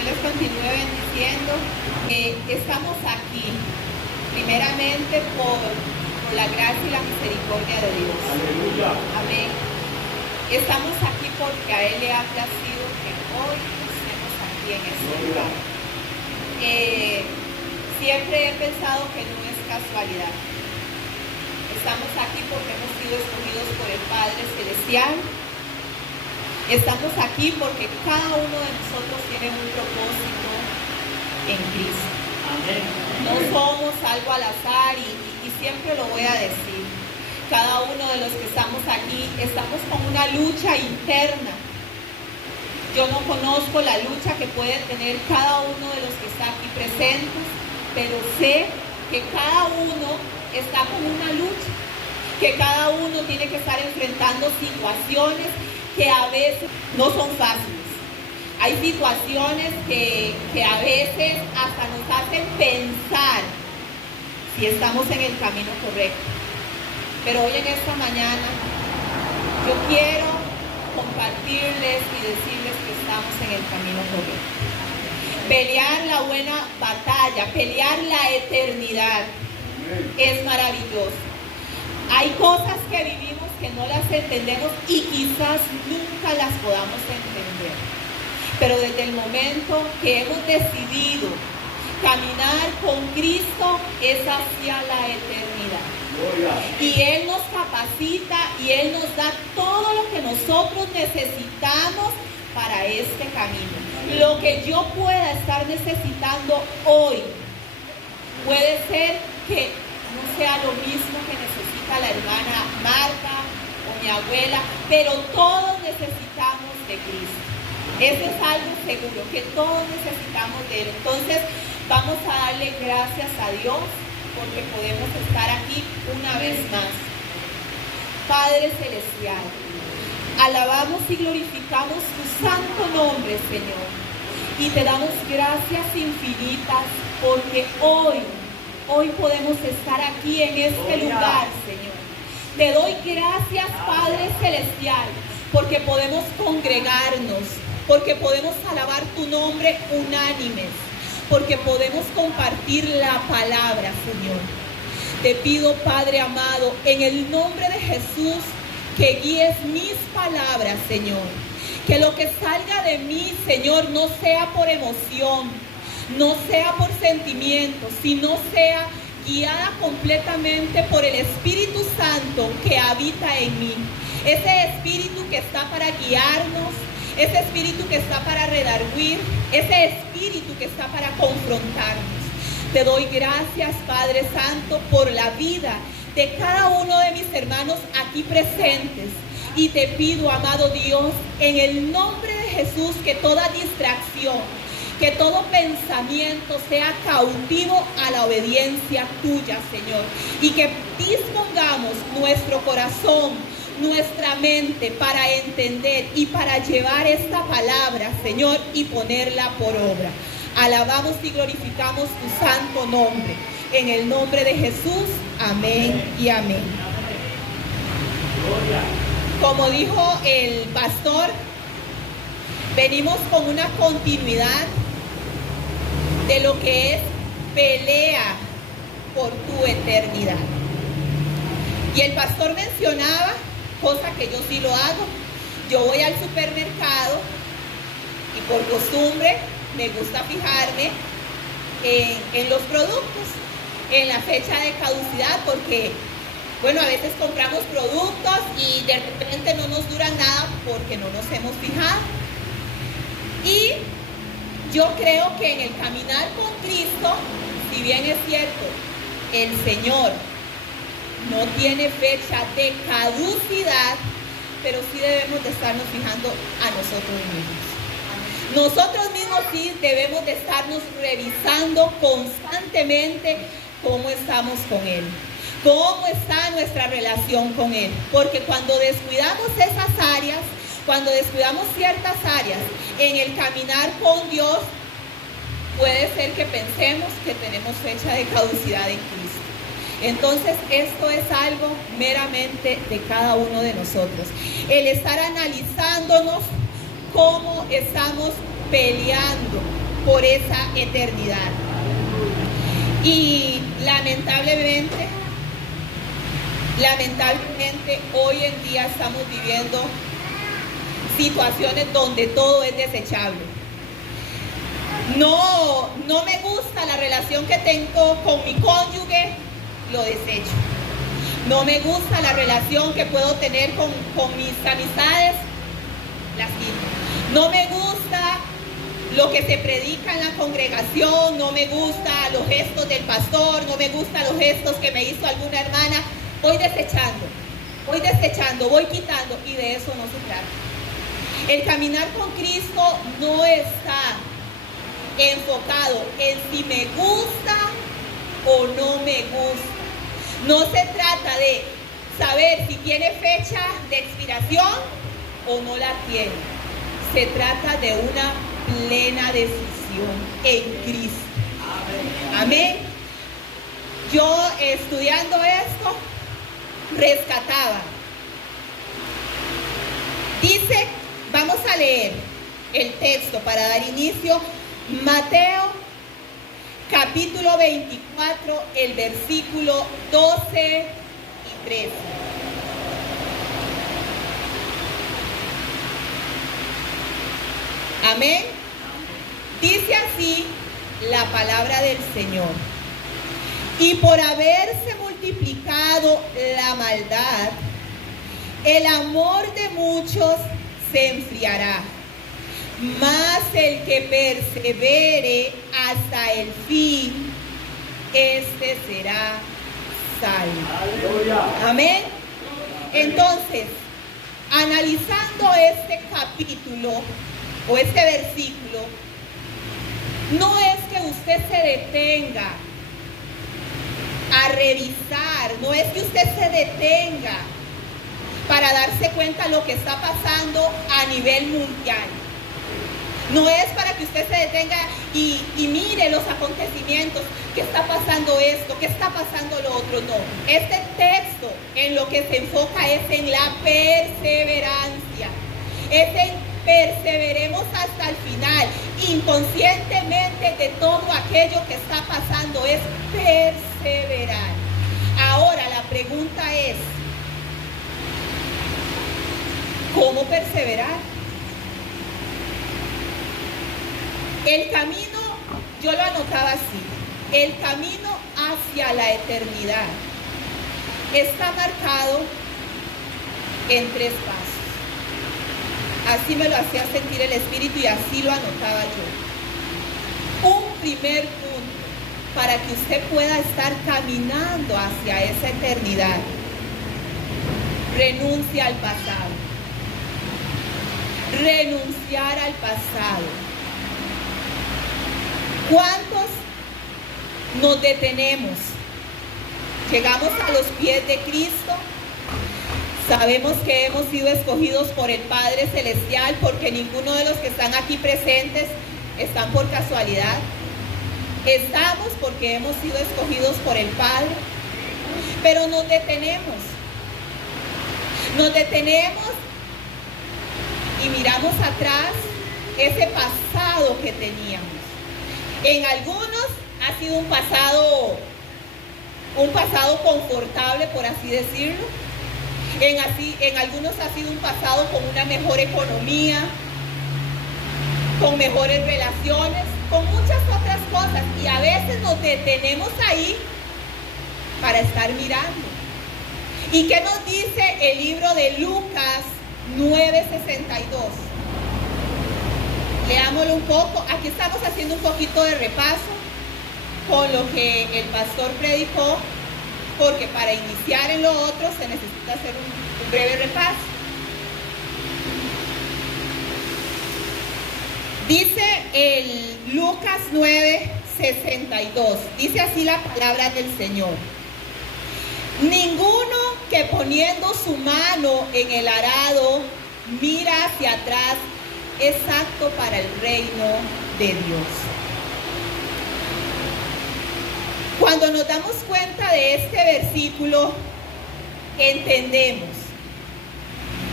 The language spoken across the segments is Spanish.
Dios les continúe bendiciendo. Estamos aquí, primeramente por la gracia y la misericordia de Dios. Aleluya. Amén. Estamos aquí porque a Él le ha placido que hoy estemos aquí en este lugar. Siempre he pensado que no es casualidad. Estamos aquí porque hemos sido escogidos por el Padre Celestial. Estamos aquí porque cada uno de nosotros tiene un propósito en Cristo. Amén. No somos algo al azar y siempre lo voy a decir. Cada uno de los que estamos aquí estamos con una lucha interna. Yo no conozco la lucha que puede tener cada uno de los que está aquí presentes, pero sé que cada uno está con una lucha, que cada uno tiene que estar enfrentando situaciones que a veces no son fáciles. Hay situaciones que a veces hasta nos hacen pensar si estamos en el camino correcto. Pero hoy en esta mañana yo quiero compartirles y decirles que estamos en el camino correcto. Pelear la buena batalla, pelear la eternidad es maravilloso. Hay cosas que vivimos que no las entendemos y quizás nunca las podamos entender. Pero desde el momento que hemos decidido caminar con Cristo es hacia la eternidad. Y Él nos capacita y Él nos da todo lo que nosotros necesitamos para este camino. Lo que yo pueda estar necesitando hoy puede ser que no sea lo mismo que necesita la hermana Marta o mi abuela, pero todos necesitamos de Cristo. Eso es algo seguro, que todos necesitamos de Él. Entonces vamos a darle gracias a Dios porque podemos estar aquí una vez más. Padre Celestial, alabamos y glorificamos tu santo nombre, Señor. Y te damos gracias infinitas porque hoy podemos estar aquí en este lugar, Señor. Te doy gracias, Padre Celestial, porque podemos congregarnos, porque podemos alabar tu nombre unánimes, porque podemos compartir la palabra, Señor. Te pido, Padre amado, en el nombre de Jesús, que guíes mis palabras, Señor. Que lo que salga de mí, Señor, no sea por emoción, no sea por sentimiento, sino sea guiada completamente por el Espíritu Santo que habita en mí. Ese Espíritu que está para guiarnos, ese Espíritu que está para redarguir, ese Espíritu que está para confrontarnos. Te doy gracias, Padre Santo, por la vida de cada uno de mis hermanos aquí presentes. Y te pido, amado Dios, en el nombre de Jesús, que toda distracción, que todo pensamiento sea cautivo a la obediencia tuya, Señor. Y que dispongamos nuestro corazón, nuestra mente para entender y para llevar esta palabra, Señor, y ponerla por obra. Alabamos y glorificamos tu santo nombre. En el nombre de Jesús, amén y amén. Como dijo el pastor, venimos con una continuidad de lo que es pelea por tu eternidad. Y el pastor mencionaba, cosa que yo sí lo hago, yo voy al supermercado y por costumbre me gusta fijarme en los productos, en la fecha de caducidad, porque bueno, a veces compramos productos y de repente no nos duran nada porque no nos hemos fijado. Y yo creo que en el caminar con Cristo, si bien es cierto, el Señor no tiene fecha de caducidad, pero sí debemos de estarnos fijando a nosotros mismos. Nosotros mismos sí debemos de estarnos revisando constantemente cómo estamos con Él. ¿Cómo está nuestra relación con Él? Porque cuando descuidamos esas áreas, cuando descuidamos ciertas áreas en el caminar con Dios, puede ser que pensemos que tenemos fecha de caducidad en Cristo. Entonces, esto es algo meramente de cada uno de nosotros. El estar analizándonos cómo estamos peleando por esa eternidad. Y lamentablemente, hoy en día estamos viviendo situaciones donde todo es desechable. No me gusta la relación que tengo con mi cónyuge, lo desecho. No me gusta la relación que puedo tener con mis amistades, las quito. No me gusta lo que se predica en la congregación, no me gusta los gestos del pastor, no me gustan los gestos que me hizo alguna hermana. Voy desechando, voy quitando, y de eso no se trata. El caminar con Cristo no está enfocado en si me gusta o no me gusta. No se trata de saber si tiene fecha de expiración o no la tiene. Se trata de una plena decisión en Cristo. Amén. Yo estudiando esto, rescataba. Dice, vamos a leer el texto para dar inicio. Mateo capítulo 24, el versículo 12 y 13. Amén. Dice así la palabra del Señor. Y por haberse multiplicado la maldad, el amor de muchos se enfriará. Mas el que persevere hasta el fin, este será salvo. Amén. Entonces, analizando este capítulo o este versículo, no es que usted se detenga a revisar, no es que usted se detenga para darse cuenta de lo que está pasando a nivel mundial. No es para que usted se detenga y mire los acontecimientos, qué está pasando esto, qué está pasando lo otro, no. Este texto en lo que se enfoca es en la perseverancia, es en perseveremos hasta el final, inconscientemente de todo aquello que está pasando, es perseverar. Ahora la pregunta es, ¿cómo perseverar? El camino, yo lo anotaba así, el camino hacia la eternidad está marcado en 3 pasos. Así me lo hacía sentir el Espíritu y así lo anotaba yo. Un primer punto para que usted pueda estar caminando hacia esa eternidad. Renuncia al pasado. Renunciar al pasado. ¿Cuántos nos detenemos? Llegamos a los pies de Cristo. Sabemos que hemos sido escogidos por el Padre Celestial, porque ninguno de los que están aquí presentes están por casualidad. Estamos porque hemos sido escogidos por el Padre. Pero nos detenemos. Nos detenemos y miramos atrás ese pasado que teníamos. En algunos ha sido un pasado confortable, por así decirlo. En algunos ha sido un pasado con una mejor economía, con mejores relaciones, con muchas otras cosas. Y a veces nos detenemos ahí para estar mirando. ¿Y qué nos dice el libro de Lucas 9:62? Leámoslo un poco. Aquí estamos haciendo un poquito de repaso con lo que el pastor predicó, porque para iniciar en lo otro se necesita hacer un breve repaso. Dice el Lucas 9:62, dice así la palabra del Señor. Ninguno que poniendo su mano en el arado mira hacia atrás es apto para el reino de Dios. Cuando nos damos cuenta de este versículo, entendemos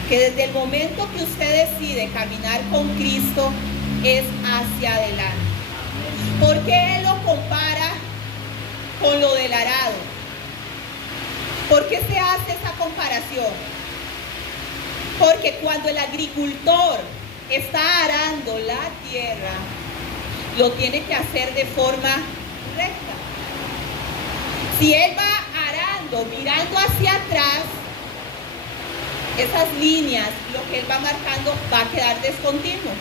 que desde el momento que usted decide caminar con Cristo, es hacia adelante. ¿Por qué Él lo compara con lo del arado? ¿Por qué se hace esa comparación? Porque cuando el agricultor está arando la tierra, lo tiene que hacer de forma recta. Si él va arando, mirando hacia atrás, esas líneas, lo que él va marcando, va a quedar descontinuo.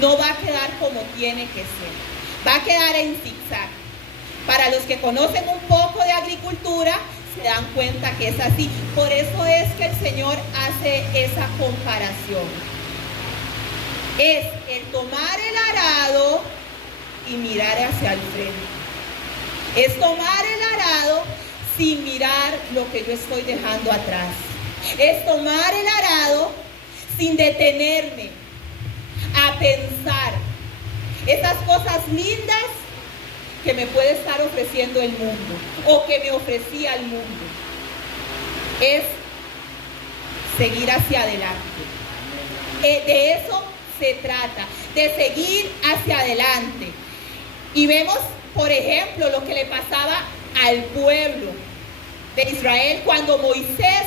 No va a quedar como tiene que ser. Va a quedar en zigzag. Para los que conocen un poco de agricultura, se dan cuenta que es así. Por eso es que el Señor hace esa comparación. Es el tomar el arado y mirar hacia el frente. Es tomar el arado sin mirar lo que yo estoy dejando atrás. Es tomar el arado sin detenerme a pensar esas cosas lindas que me puede estar ofreciendo el mundo o que me ofrecía el mundo. Es seguir hacia adelante. De eso se trata, de seguir hacia adelante. Y vemos, por ejemplo, lo que le pasaba al pueblo de Israel cuando Moisés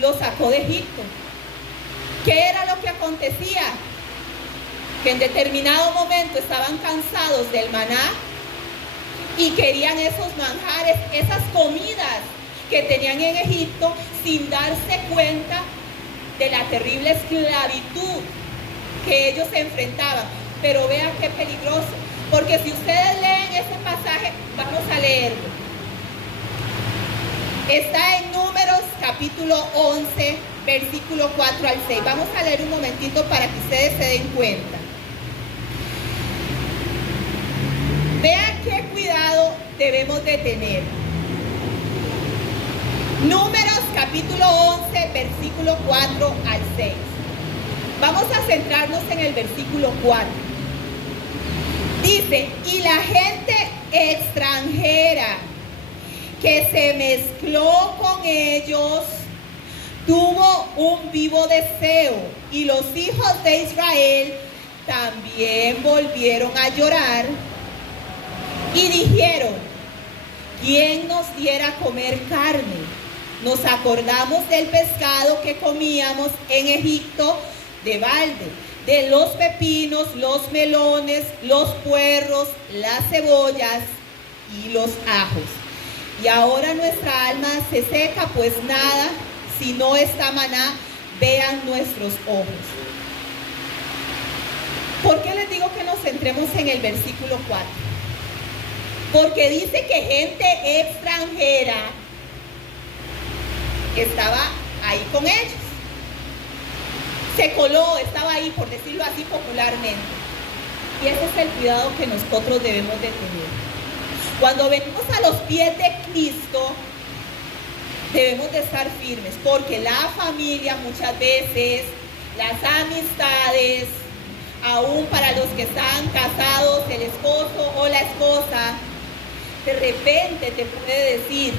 lo sacó de Egipto. ¿Qué era lo que acontecía? Que en determinado momento estaban cansados del maná y querían esos manjares, esas comidas que tenían en Egipto, sin darse cuenta de la terrible esclavitud que ellos se enfrentaban. Pero vean qué peligroso, porque si ustedes leen ese pasaje, vamos a leerlo. Está en Números capítulo 11, versículo 4 al 6. Vamos a leer un momentito para que ustedes se den cuenta. Vean qué cuidado debemos de tener. Números capítulo 11, versículo 4 al 6. Vamos a centrarnos en el versículo 4. Dice, y la gente extranjera que se mezcló con ellos tuvo un vivo deseo, y los hijos de Israel también volvieron a llorar y dijeron, ¿quién nos diera a comer carne? Nos acordamos del pescado que comíamos en Egipto de balde, de los pepinos, los melones, los puerros, las cebollas y los ajos. Y ahora nuestra alma se seca, pues nada, si no está maná, vean nuestros ojos. ¿Por qué les digo que nos centremos en el versículo 4? Porque dice que gente extranjera estaba ahí con ellos. Se coló, estaba ahí, por decirlo así popularmente. Y ese es el cuidado que nosotros debemos de tener. Cuando venimos a los pies de Cristo, debemos de estar firmes, porque la familia muchas veces, las amistades, aún para los que están casados, el esposo o la esposa, de repente te puede decir,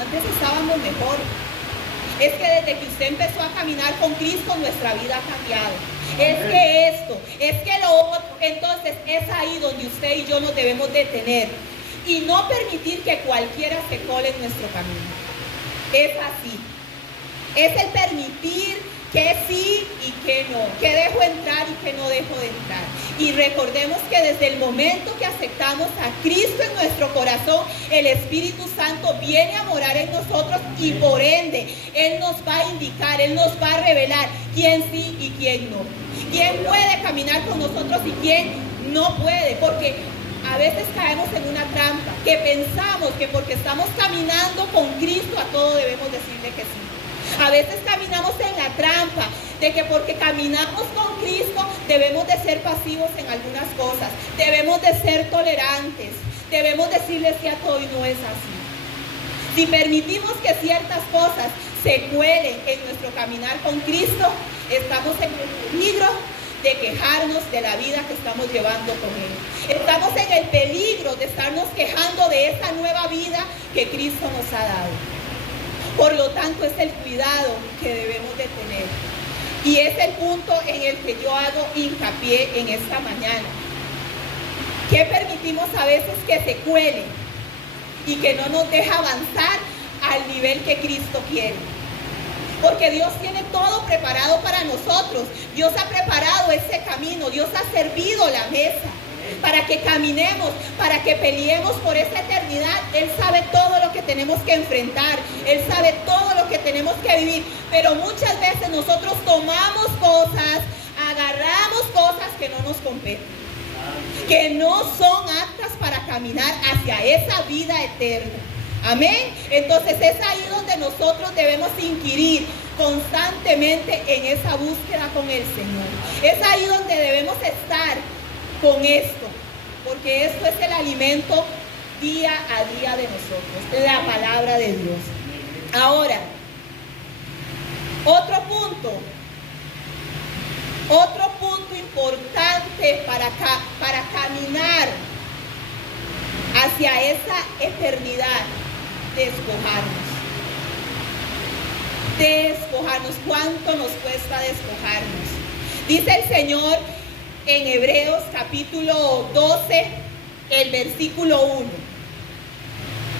antes estábamos mejor. Es que desde que usted empezó a caminar con Cristo, nuestra vida ha cambiado. Es que esto, es que lo otro. Entonces es ahí donde usted y yo nos debemos detener y no permitir que cualquiera se cole en nuestro camino. Es así. Es el permitir que sí y que no, que dejo entrar y que no dejo de entrar. Y recordemos que desde el momento que aceptamos a Cristo en nuestro corazón, el Espíritu Santo viene a morar en nosotros y por ende, Él nos va a indicar, Él nos va a revelar quién sí y quién no. Quién puede caminar con nosotros y quién no puede, porque a veces caemos en una trampa, que pensamos que porque estamos caminando con Cristo a todo debemos decirle que sí. A veces caminamos en la trampa de que porque caminamos con Cristo debemos de ser pasivos en algunas cosas, debemos de ser tolerantes, debemos decirle sí a todo y no es así. Si permitimos que ciertas cosas se cuelen en nuestro caminar con Cristo, estamos en el peligro de quejarnos de la vida que estamos llevando con Él. Estamos en el peligro de estarnos quejando de esa nueva vida que Cristo nos ha dado. Por lo tanto, es el cuidado que debemos de tener. Y es el punto en el que yo hago hincapié en esta mañana. ¿Qué permitimos a veces que se cuele y que no nos deja avanzar al nivel que Cristo quiere? Porque Dios tiene todo preparado para nosotros. Dios ha preparado ese camino. Dios ha servido la mesa para que caminemos, para que peleemos por esa eternidad. Él sabe todo lo que tenemos que enfrentar. Él sabe todo lo que tenemos que vivir. Pero muchas veces nosotros tomamos cosas, agarramos cosas que no nos competen, que no son aptas para caminar hacia esa vida eterna. Amén. Entonces es ahí donde nosotros debemos inquirir constantemente en esa búsqueda con el Señor. Es ahí donde debemos estar con esto, porque esto es el alimento día a día de nosotros, la palabra de Dios. Ahora, otro punto importante para caminar hacia esa eternidad: despojarnos. ¿Cuánto nos cuesta despojarnos? Dice el Señor en Hebreos capítulo 12, el versículo 1.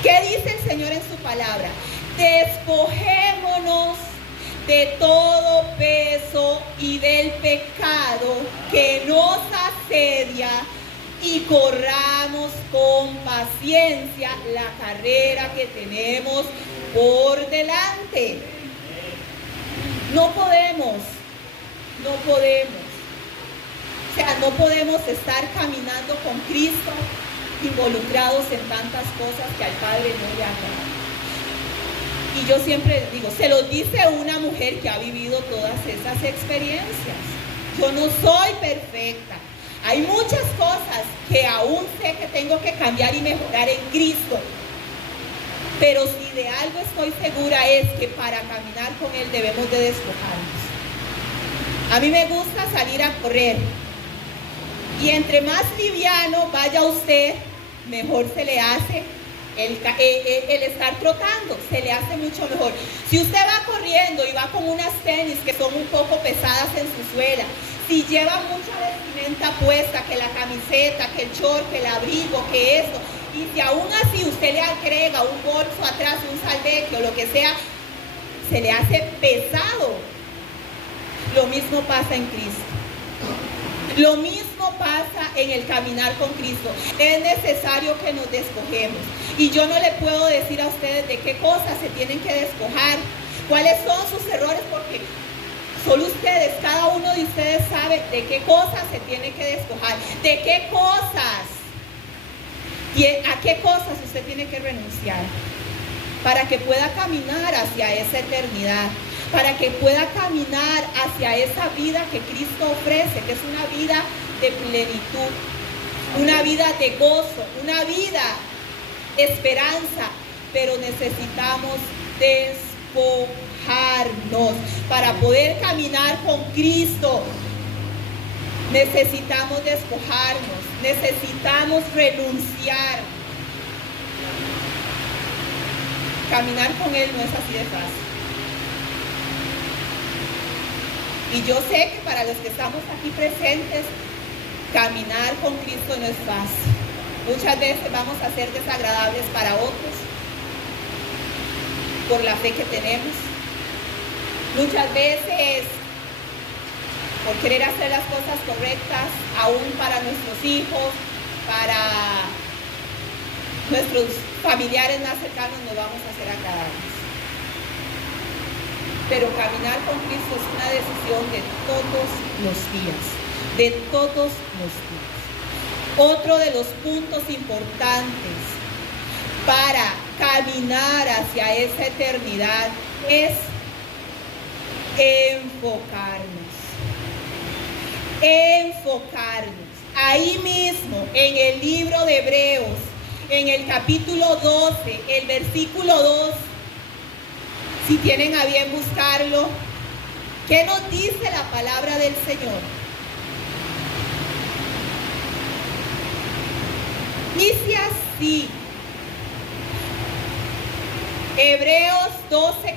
¿Qué dice el Señor en su palabra? Despojémonos de todo peso y del pecado que nos asedia y corramos con paciencia la carrera que tenemos por delante. No podemos. O sea, no podemos estar caminando con Cristo involucrados en tantas cosas que al Padre no le agradan. Y yo siempre les digo, se lo dice una mujer que ha vivido todas esas experiencias. Yo no soy perfecta. Hay muchas cosas que aún sé que tengo que cambiar y mejorar en Cristo. Pero si de algo estoy segura es que para caminar con Él debemos de despojarnos. A mí me gusta salir a correr. Y entre más liviano vaya usted, mejor se le hace el estar trotando. Se le hace mucho mejor. Si usted va corriendo y va con unas tenis que son un poco pesadas en su suela, si lleva mucha vestimenta puesta, que la camiseta, que el short, que el abrigo, que esto, y si aún así usted le agrega un bolso atrás, un salveque o lo que sea, se le hace pesado. Lo mismo pasa en Cristo. Lo mismo pasa en el caminar con Cristo. Es necesario que nos despojemos. Y yo no le puedo decir a ustedes de qué cosas se tienen que despojar, cuáles son sus errores, porque solo ustedes, cada uno de ustedes sabe de qué cosas se tiene que despojar, de qué cosas y a qué cosas usted tiene que renunciar para que pueda caminar hacia esa eternidad, para que pueda caminar hacia esa vida que Cristo ofrece, que es una vida de plenitud, una vida de gozo, una vida de esperanza. Pero necesitamos despojarnos para poder caminar con Cristo. Necesitamos despojarnos, necesitamos renunciar. Caminar con Él no es así de fácil. Y yo sé que para los que estamos aquí presentes, caminar con Cristo no es fácil. Muchas veces vamos a ser desagradables para otros por la fe que tenemos. Muchas veces por querer hacer las cosas correctas, aún para nuestros hijos, para nuestros familiares más cercanos, no vamos a ser agradables. Pero caminar con Cristo es una decisión de todos los días, de todos los días. Otro de los puntos importantes para caminar hacia esa eternidad es enfocarnos. Ahí mismo, en el libro de Hebreos, en el capítulo 12, el versículo 2, si tienen a bien buscarlo, ¿qué nos dice la palabra del Señor? Dice así, Hebreos 12,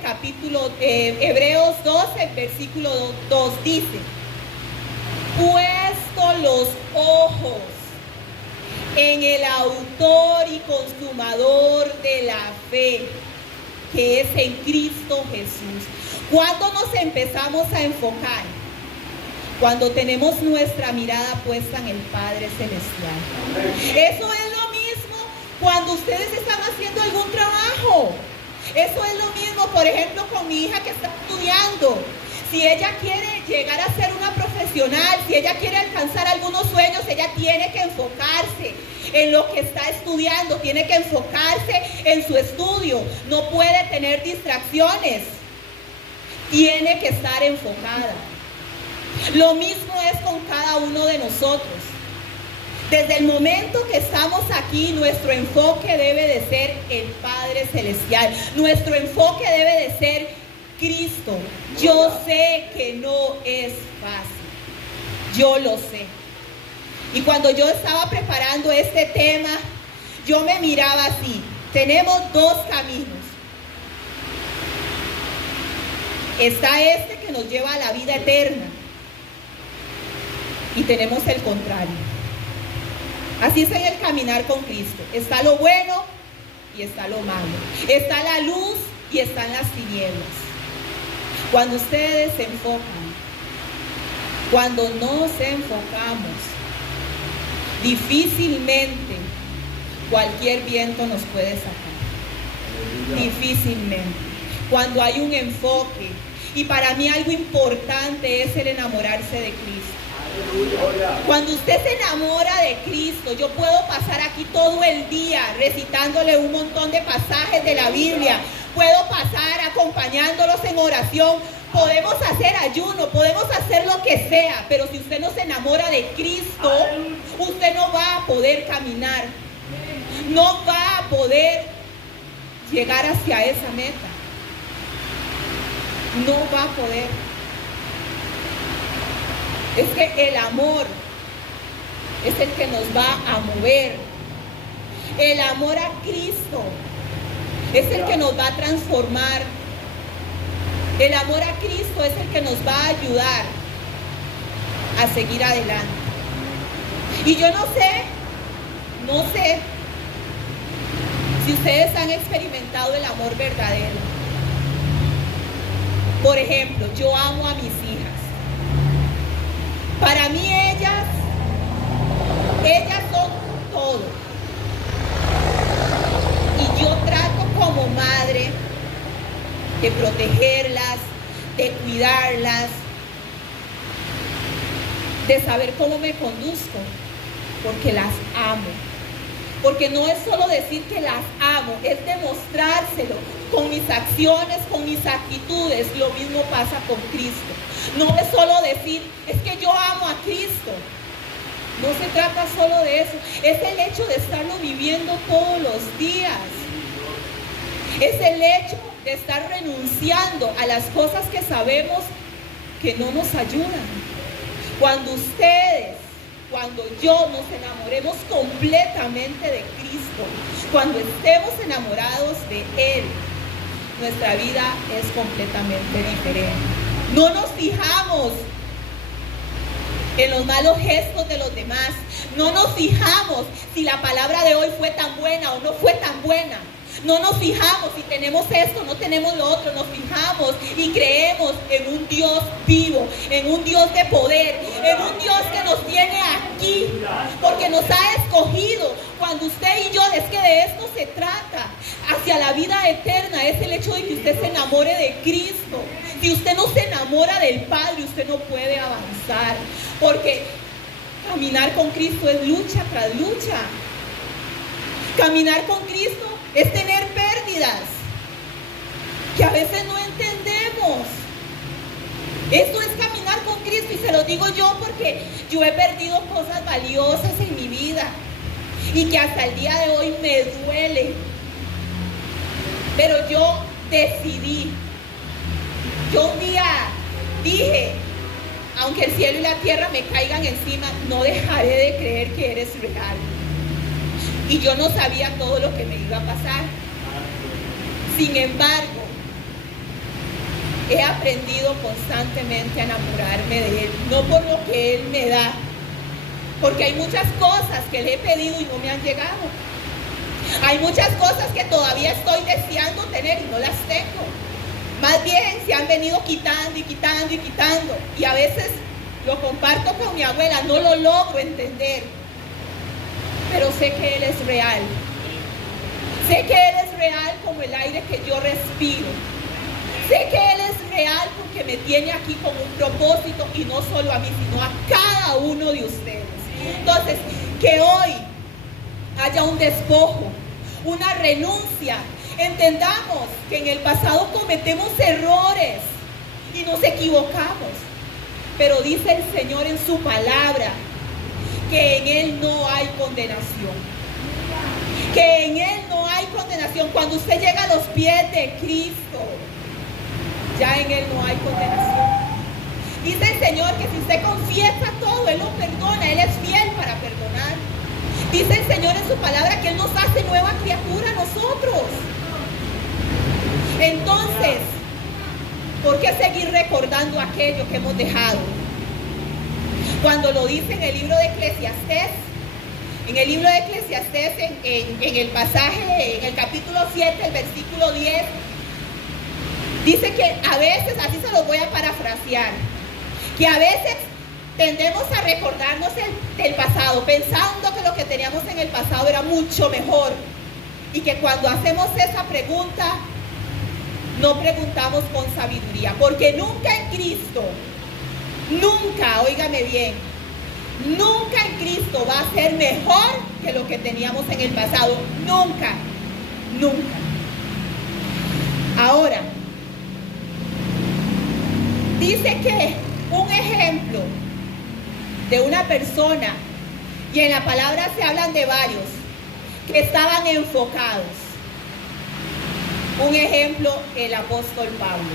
versículo 2 dice: puesto los ojos en el autor y consumador de la fe, que es en Cristo Jesús. ¿Cuándo nos empezamos a enfocar? Cuando tenemos nuestra mirada puesta en el Padre Celestial. Eso es lo mismo cuando ustedes están haciendo algún trabajo. Eso es lo mismo, por ejemplo, con mi hija que está estudiando. Si ella quiere llegar a ser una profesional, si ella quiere alcanzar algunos sueños, ella tiene que enfocarse en lo que está estudiando, tiene que enfocarse en su estudio. No puede tener distracciones. Tiene que estar enfocada. Lo mismo es con cada uno de nosotros. Desde el momento que estamos aquí, nuestro enfoque debe de ser el Padre Celestial. Nuestro enfoque debe de ser Cristo. Yo sé que no es fácil. Yo lo sé. Y cuando yo estaba preparando este tema, yo me miraba así. Tenemos dos caminos. Está este que nos lleva a la vida eterna. Y tenemos el contrario. Así es en el caminar con Cristo. Está lo bueno y está lo malo. Está la luz y están las tinieblas. Cuando ustedes se enfocan, cuando nos enfocamos, difícilmente cualquier viento nos puede sacar. Difícilmente. Cuando hay un enfoque. Y para mí algo importante es el enamorarse de Cristo. Cuando usted se enamora de Cristo, yo puedo pasar aquí todo el día recitándole un montón de pasajes de la Biblia, puedo pasar acompañándolos en oración, podemos hacer ayuno, podemos hacer lo que sea, pero si usted no se enamora de Cristo, usted no va a poder caminar, no va a poder llegar hacia esa meta, no va a poder. Es que el amor es el que nos va a mover. El amor a Cristo es el que nos va a transformar. El amor a Cristo es el que nos va a ayudar a seguir adelante. Y yo no sé si ustedes han experimentado el amor verdadero. Por ejemplo, yo amo a mis hijas. Para mí ellas son todo. Y yo trato como madre de protegerlas, de cuidarlas, de saber cómo me conduzco, porque las amo. Porque no es solo decir que las amo, es demostrárselo con mis acciones, con mis actitudes. Lo mismo pasa con Cristo. No es solo decir, es que yo amo a Cristo. No se trata solo de eso. Es el hecho de estarlo viviendo todos los días. Es el hecho de estar renunciando a las cosas que sabemos que no nos ayudan. Cuando yo nos enamoremos completamente de Cristo, cuando estemos enamorados de Él, nuestra vida es completamente diferente. No nos fijamos en los malos gestos de los demás. No nos fijamos si la palabra de hoy fue tan buena o no fue tan buena. No nos fijamos si tenemos esto o no tenemos lo otro. Nos fijamos y creemos en un Dios vivo, en un Dios de poder, en un Dios que nos tiene aquí, porque nos ha escogido. Cuando usted y yo, es que de esto se trata, hacia la vida eterna, es el hecho de que usted se enamore de Cristo. Si usted no se enamora del Padre, usted no puede avanzar, porque caminar con Cristo es lucha tras lucha. Caminar con Cristo es tener pérdidas que a veces no entendemos. Esto es caminar con Cristo, y se lo digo yo porque yo he perdido cosas valiosas en mi vida y que hasta el día de hoy me duele. Pero yo decidí, yo un día dije, aunque el cielo y la tierra me caigan encima, no dejaré de creer que eres real. Y yo no sabía todo lo que me iba a pasar. Sin embargo, he aprendido constantemente a enamorarme de Él. No por lo que Él me da, Porque hay muchas cosas que le he pedido y no me han llegado. Hay muchas cosas que todavía estoy deseando tener y no las tengo. Más bien se han venido quitando y quitando y quitando. Y a veces lo comparto con mi abuela, no lo logro entender. Pero sé que Él es real. Sé que Él es real como el aire que yo respiro. Sé que Él es real porque me tiene aquí con un propósito, y no solo a mí, sino a cada uno de ustedes. Entonces, que hoy haya un despojo, una renuncia. Entendamos que en el pasado cometemos errores y nos equivocamos. Pero dice el Señor en su palabra que en Él no hay condenación. Que en Él no hay condenación. Cuando usted llega a los pies de Cristo, ya en Él no hay condenación. Dice el Señor que si usted confiesa todo, Él lo perdona. Él es fiel para perdonar. Dice el Señor en su palabra que Él nos hace nueva criatura a nosotros. Entonces, ¿por qué seguir recordando aquello que hemos dejado? Cuando lo dice en el libro de Eclesiastés, en el pasaje, en el capítulo 7, el versículo 10, dice que a veces, así se los voy a parafrasear, que a veces tendemos a recordarnos del pasado, pensando que lo que teníamos en el pasado era mucho mejor, y que cuando hacemos esa pregunta, no preguntamos con sabiduría, porque nunca en Cristo, nunca, óigame bien, nunca en Cristo va a ser mejor que lo que teníamos en el pasado, nunca, nunca. Ahora, dice que un ejemplo de una persona, y en la palabra se hablan de varios, que estaban enfocados. Un ejemplo, el apóstol Pablo.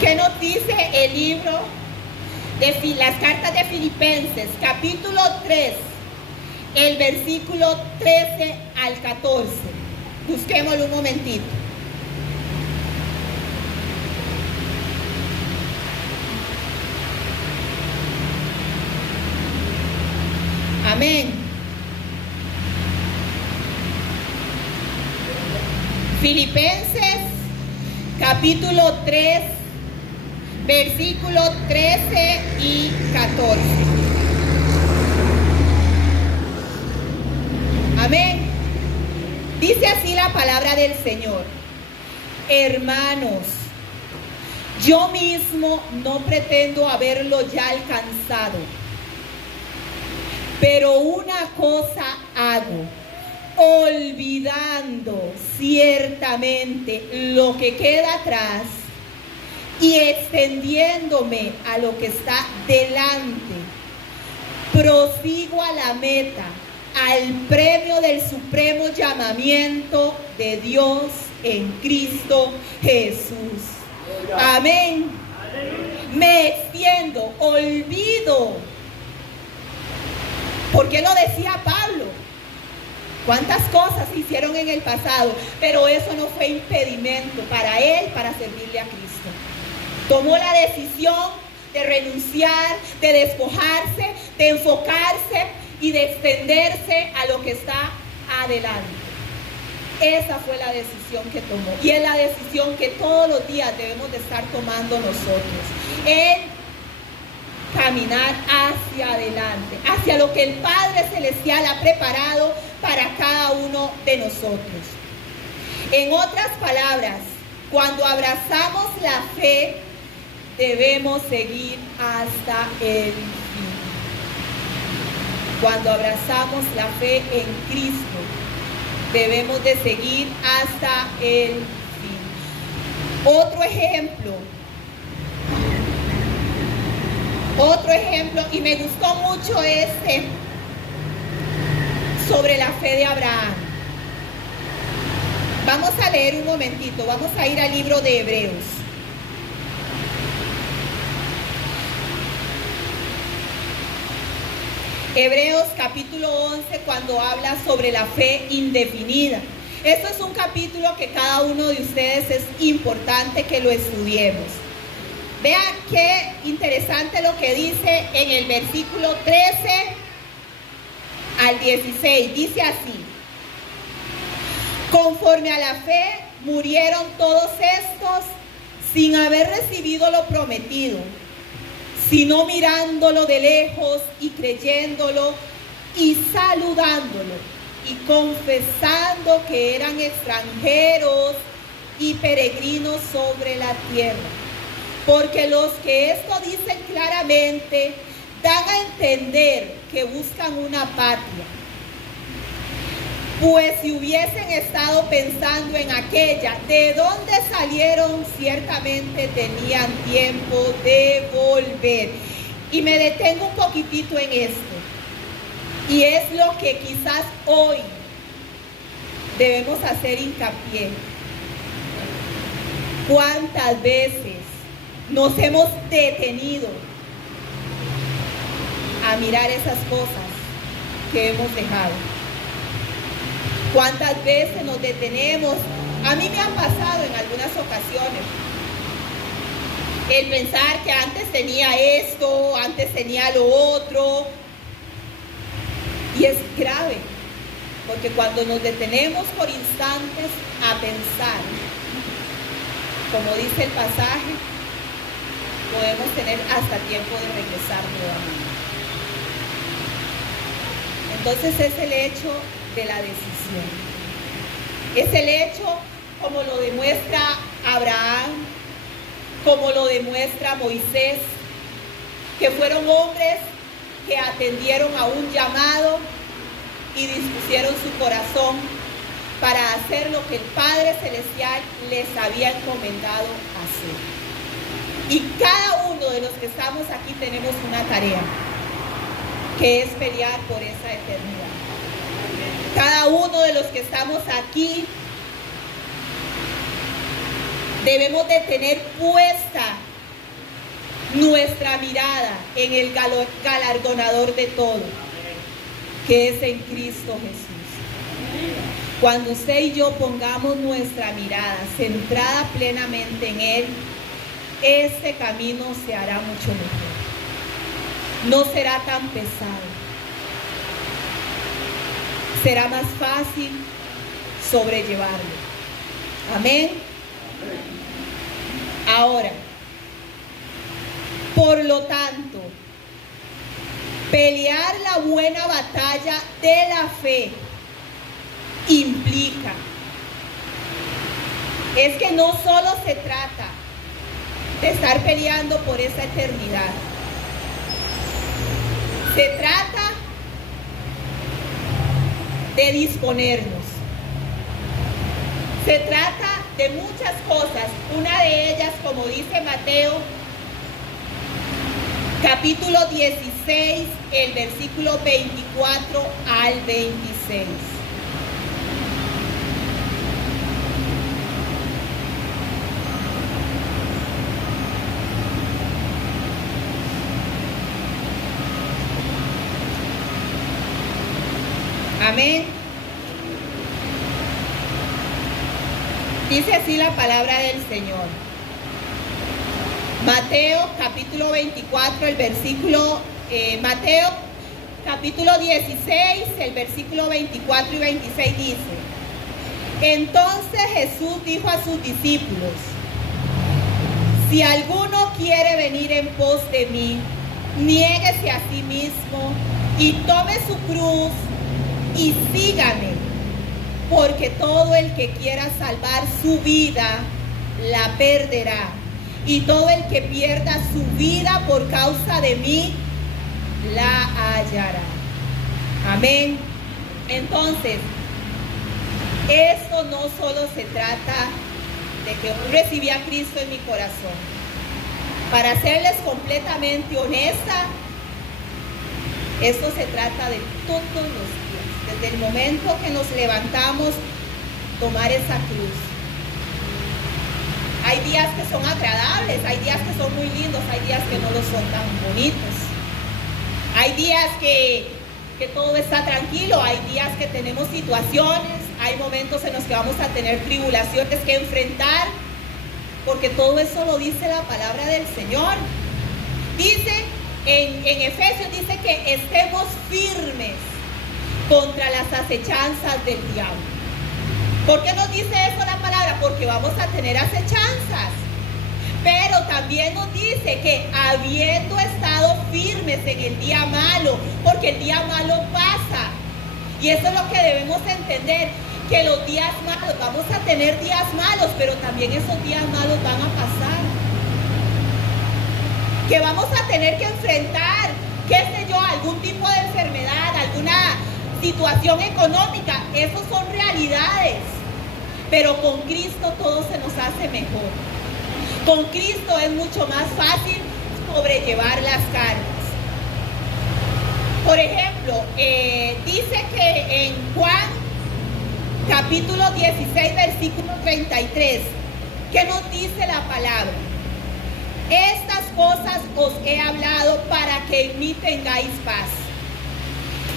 ¿Qué nos dice el libro de las cartas de Filipenses, capítulo 3, el versículo 13 al 14? Busquémoslo un momentito. Amén. Filipenses capítulo 3, versículo 13 y 14. Amén. Dice así la palabra del Señor. Hermanos, yo mismo no pretendo haberlo ya alcanzado, pero una cosa hago, olvidando ciertamente lo que queda atrás y extendiéndome a lo que está delante, prosigo a la meta, al premio del supremo llamamiento de Dios en Cristo Jesús. Amén. Me extiendo, olvido. ¿Por qué lo decía Pablo? ¿Cuántas cosas hicieron en el pasado? Pero eso no fue impedimento para él para servirle a Cristo. Tomó la decisión de renunciar, de despojarse, de enfocarse y de extenderse a lo que está adelante. Esa fue la decisión que tomó. Y es la decisión que todos los días debemos de estar tomando nosotros. El caminar hacia adelante, hacia lo que el Padre Celestial ha preparado para cada uno de nosotros. En otras palabras, cuando abrazamos la fe, debemos seguir hasta el fin. Cuando abrazamos la fe en Cristo, debemos de seguir hasta el fin. Otro ejemplo, y me gustó mucho este, sobre la fe de Abraham. Vamos a leer un momentito, vamos a ir al libro de Hebreos. Hebreos capítulo 11, cuando habla sobre la fe indefinida. Esto es un capítulo que cada uno de ustedes es importante que lo estudiemos. Vea qué interesante lo que dice en el versículo 13 al 16. Dice así: conforme a la fe murieron todos estos sin haber recibido lo prometido, sino mirándolo de lejos y creyéndolo y saludándolo y confesando que eran extranjeros y peregrinos sobre la tierra. Porque los que esto dicen claramente dan a entender que buscan una patria. Pues si hubiesen estado pensando en aquella de donde salieron, ciertamente tenían tiempo de volver. Y me detengo un poquitito en esto. Y es lo que quizás hoy debemos hacer hincapié. ¿Cuántas veces nos hemos detenido a mirar esas cosas que hemos dejado? ¿Cuántas veces nos detenemos? A mí me ha pasado en algunas ocasiones el pensar que antes tenía esto, antes tenía lo otro. Y es grave, porque cuando nos detenemos por instantes a pensar, como dice el pasaje, podemos tener hasta tiempo de regresar nuevamente. Entonces es el hecho de la decisión. Es el hecho como lo demuestra Abraham, como lo demuestra Moisés, que fueron hombres que atendieron a un llamado y dispusieron su corazón para hacer lo que el Padre Celestial les había encomendado hacer. Y cada uno de los que estamos aquí tenemos una tarea, que es pelear por esa eternidad. Cada uno de los que estamos aquí debemos de tener puesta nuestra mirada en el galardonador de todo, que es en Cristo Jesús. Cuando usted y yo pongamos nuestra mirada centrada plenamente en Él, este camino se hará mucho mejor. No será tan pesado. Será más fácil sobrellevarlo. Amén. Ahora, por lo tanto, pelear la buena batalla de la fe implica, es que no solo se trata de estar peleando por esa eternidad, se trata de disponernos, se trata de muchas cosas. Una de ellas, como dice Mateo capítulo 16, el versículo 24 al 26. Amén. Dice así la palabra del Señor. Mateo capítulo 24, el versículo, Mateo capítulo 16, el versículo 24 y 26 dice: entonces Jesús dijo a sus discípulos: si alguno quiere venir en pos de mí, niéguese a sí mismo y tome su cruz y sígame, porque todo el que quiera salvar su vida, la perderá. Y todo el que pierda su vida por causa de mí, la hallará. Amén. Entonces, esto no solo se trata de que yo recibí a Cristo en mi corazón. Para serles completamente honesta, esto se trata de todos los días. Desde el momento que nos levantamos, tomar esa cruz. Hay días que son agradables, hay días que son muy lindos, hay días que no lo son tan bonitos. Hay días que todo está tranquilo, hay días que tenemos situaciones, hay momentos en los que vamos a tener tribulaciones que enfrentar, porque todo eso lo dice la palabra del Señor. Dice, en Efesios dice que estemos firmes contra las acechanzas del diablo. ¿Por qué nos dice eso la palabra? Porque vamos a tener acechanzas. Pero también nos dice que habiendo estado firmes en el día malo, porque el día malo pasa. Y eso es lo que debemos entender, que los días malos, vamos a tener días malos, pero también esos días malos van a pasar. Que vamos a tener que enfrentar, qué sé yo, algún tipo de enfermedad, alguna situación económica. Esos son realidades. Pero con Cristo todo se nos hace mejor. Con Cristo es mucho más fácil sobrellevar las cargas. Por ejemplo, dice que en Juan capítulo 16, versículo 33, ¿qué nos dice la palabra? Estas cosas os he hablado para que en mí tengáis paz.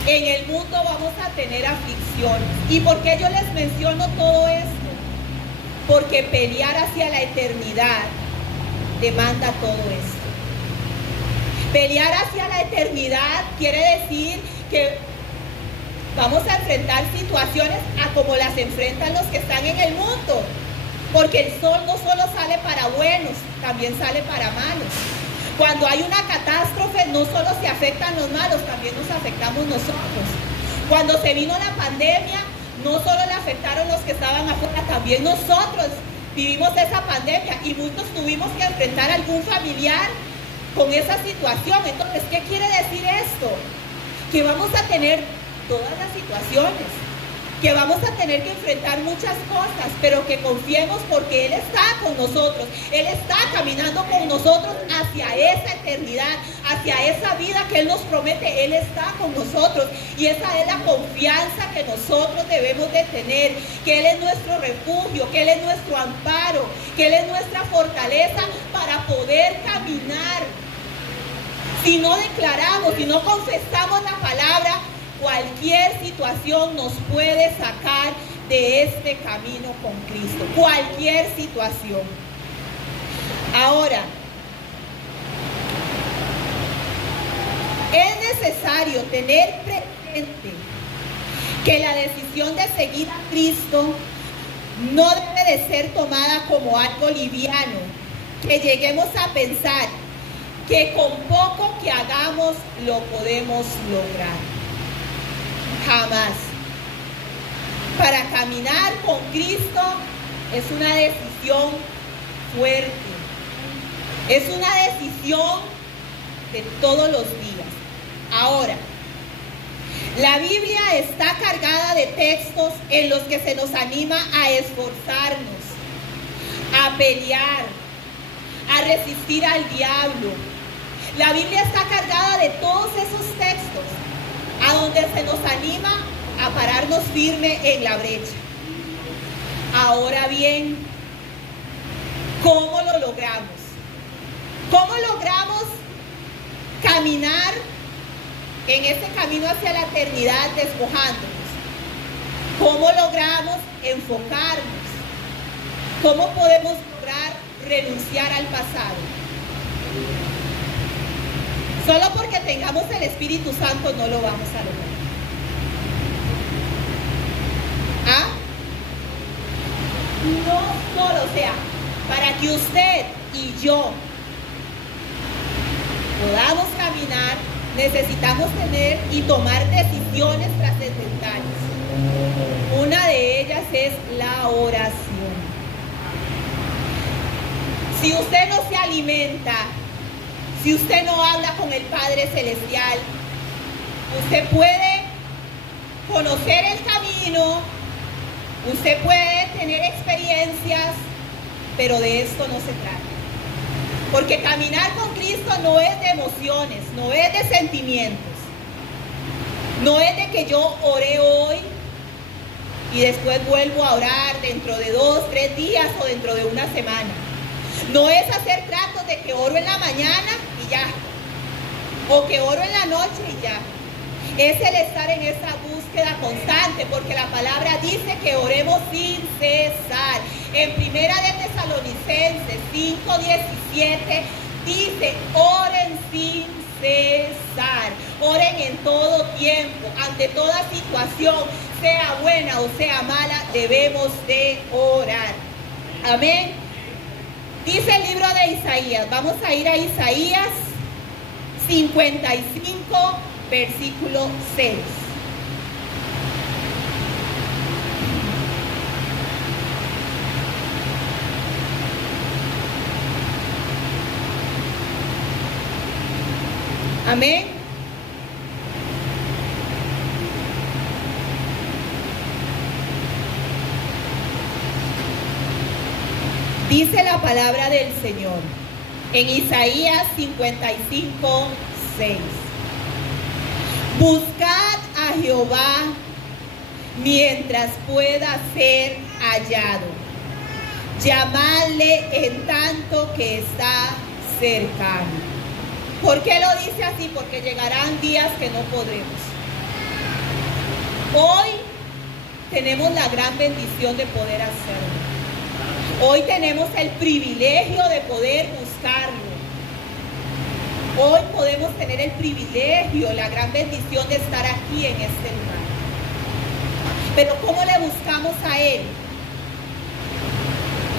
En el mundo vamos a tener aflicciones. ¿Y por qué yo les menciono todo esto? Porque pelear hacia la eternidad demanda todo esto. Pelear hacia la eternidad quiere decir que vamos a enfrentar situaciones a como las enfrentan los que están en el mundo. Porque el sol no solo sale para buenos, también sale para malos. Cuando hay una catástrofe, no solo se afectan los malos, también nos afectamos nosotros. Cuando se vino la pandemia, no solo le afectaron los que estaban afuera, también nosotros vivimos esa pandemia y muchos tuvimos que enfrentar a algún familiar con esa situación. Entonces, ¿qué quiere decir esto? Que vamos a tener todas las situaciones, que vamos a tener que enfrentar muchas cosas, pero que confiemos porque Él está con nosotros. Él está caminando con nosotros hacia esa eternidad, hacia esa vida que Él nos promete. Él está con nosotros y esa es la confianza que nosotros debemos de tener, que Él es nuestro refugio, que Él es nuestro amparo, que Él es nuestra fortaleza para poder caminar. Si no declaramos, si no confesamos la palabra, cualquier situación nos puede sacar de este camino con Cristo. Cualquier situación. Ahora, es necesario tener presente que la decisión de seguir a Cristo no debe de ser tomada como algo liviano, que lleguemos a pensar que con poco que hagamos lo podemos lograr. Jamás. Para caminar con Cristo es una decisión fuerte. Es una decisión de todos los días. Ahora, la Biblia está cargada de textos en los que se nos anima a esforzarnos, a pelear, a resistir al diablo. La Biblia está cargada de todos esos textos a donde se nos anima a pararnos firme en la brecha. Ahora bien, ¿cómo lo logramos? ¿Cómo logramos caminar en ese camino hacia la eternidad despojándonos? ¿Cómo logramos enfocarnos? ¿Cómo podemos lograr renunciar al pasado? Solo porque tengamos el Espíritu Santo no lo vamos a lograr. ¿Ah? No solo, o sea, para que usted y yo podamos caminar, necesitamos tener y tomar decisiones trascendentales. Una de ellas es la oración. Si usted no se alimenta, si usted no habla con el Padre Celestial, usted puede conocer el camino, usted puede tener experiencias, pero de esto no se trata. Porque caminar con Cristo no es de emociones, no es de sentimientos. No es de que yo oré hoy y después vuelvo a orar dentro de 2, 3 días o dentro de una semana. No es hacer tratos de que oro en la mañana y ya, o que oro en la noche y ya. Es el estar en esa búsqueda búsqueda constante, porque la palabra dice que oremos sin cesar. En Primera de Tesalonicenses 5:17 dice, oren sin cesar, oren en todo tiempo, ante toda situación, sea buena o sea mala, debemos de orar. Amén. Dice el libro de Isaías, vamos a ir a Isaías 55, versículo 6. Amén. Dice la palabra del Señor en Isaías 55, 6. Buscad a Jehová mientras pueda ser hallado. Llamadle en tanto que está cercano. ¿Por qué lo dice así? Porque llegarán días que no podremos. Hoy tenemos la gran bendición de poder hacerlo. Hoy tenemos el privilegio de poder buscarlo. Hoy podemos tener el privilegio, la gran bendición de estar aquí en este lugar. Pero ¿cómo le buscamos a Él?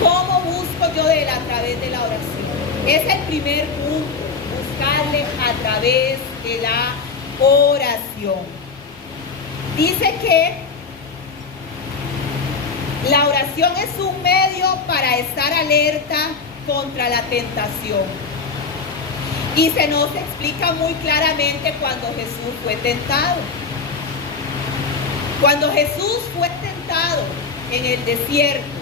¿Cómo busco yo de Él? A través de la oración. Es el primer punto. Buscarle a través de la oración. Dice que la oración es un medio para estar alerta contra la tentación. Y se nos explica muy claramente cuando Jesús fue tentado. Cuando Jesús fue tentado en el desierto,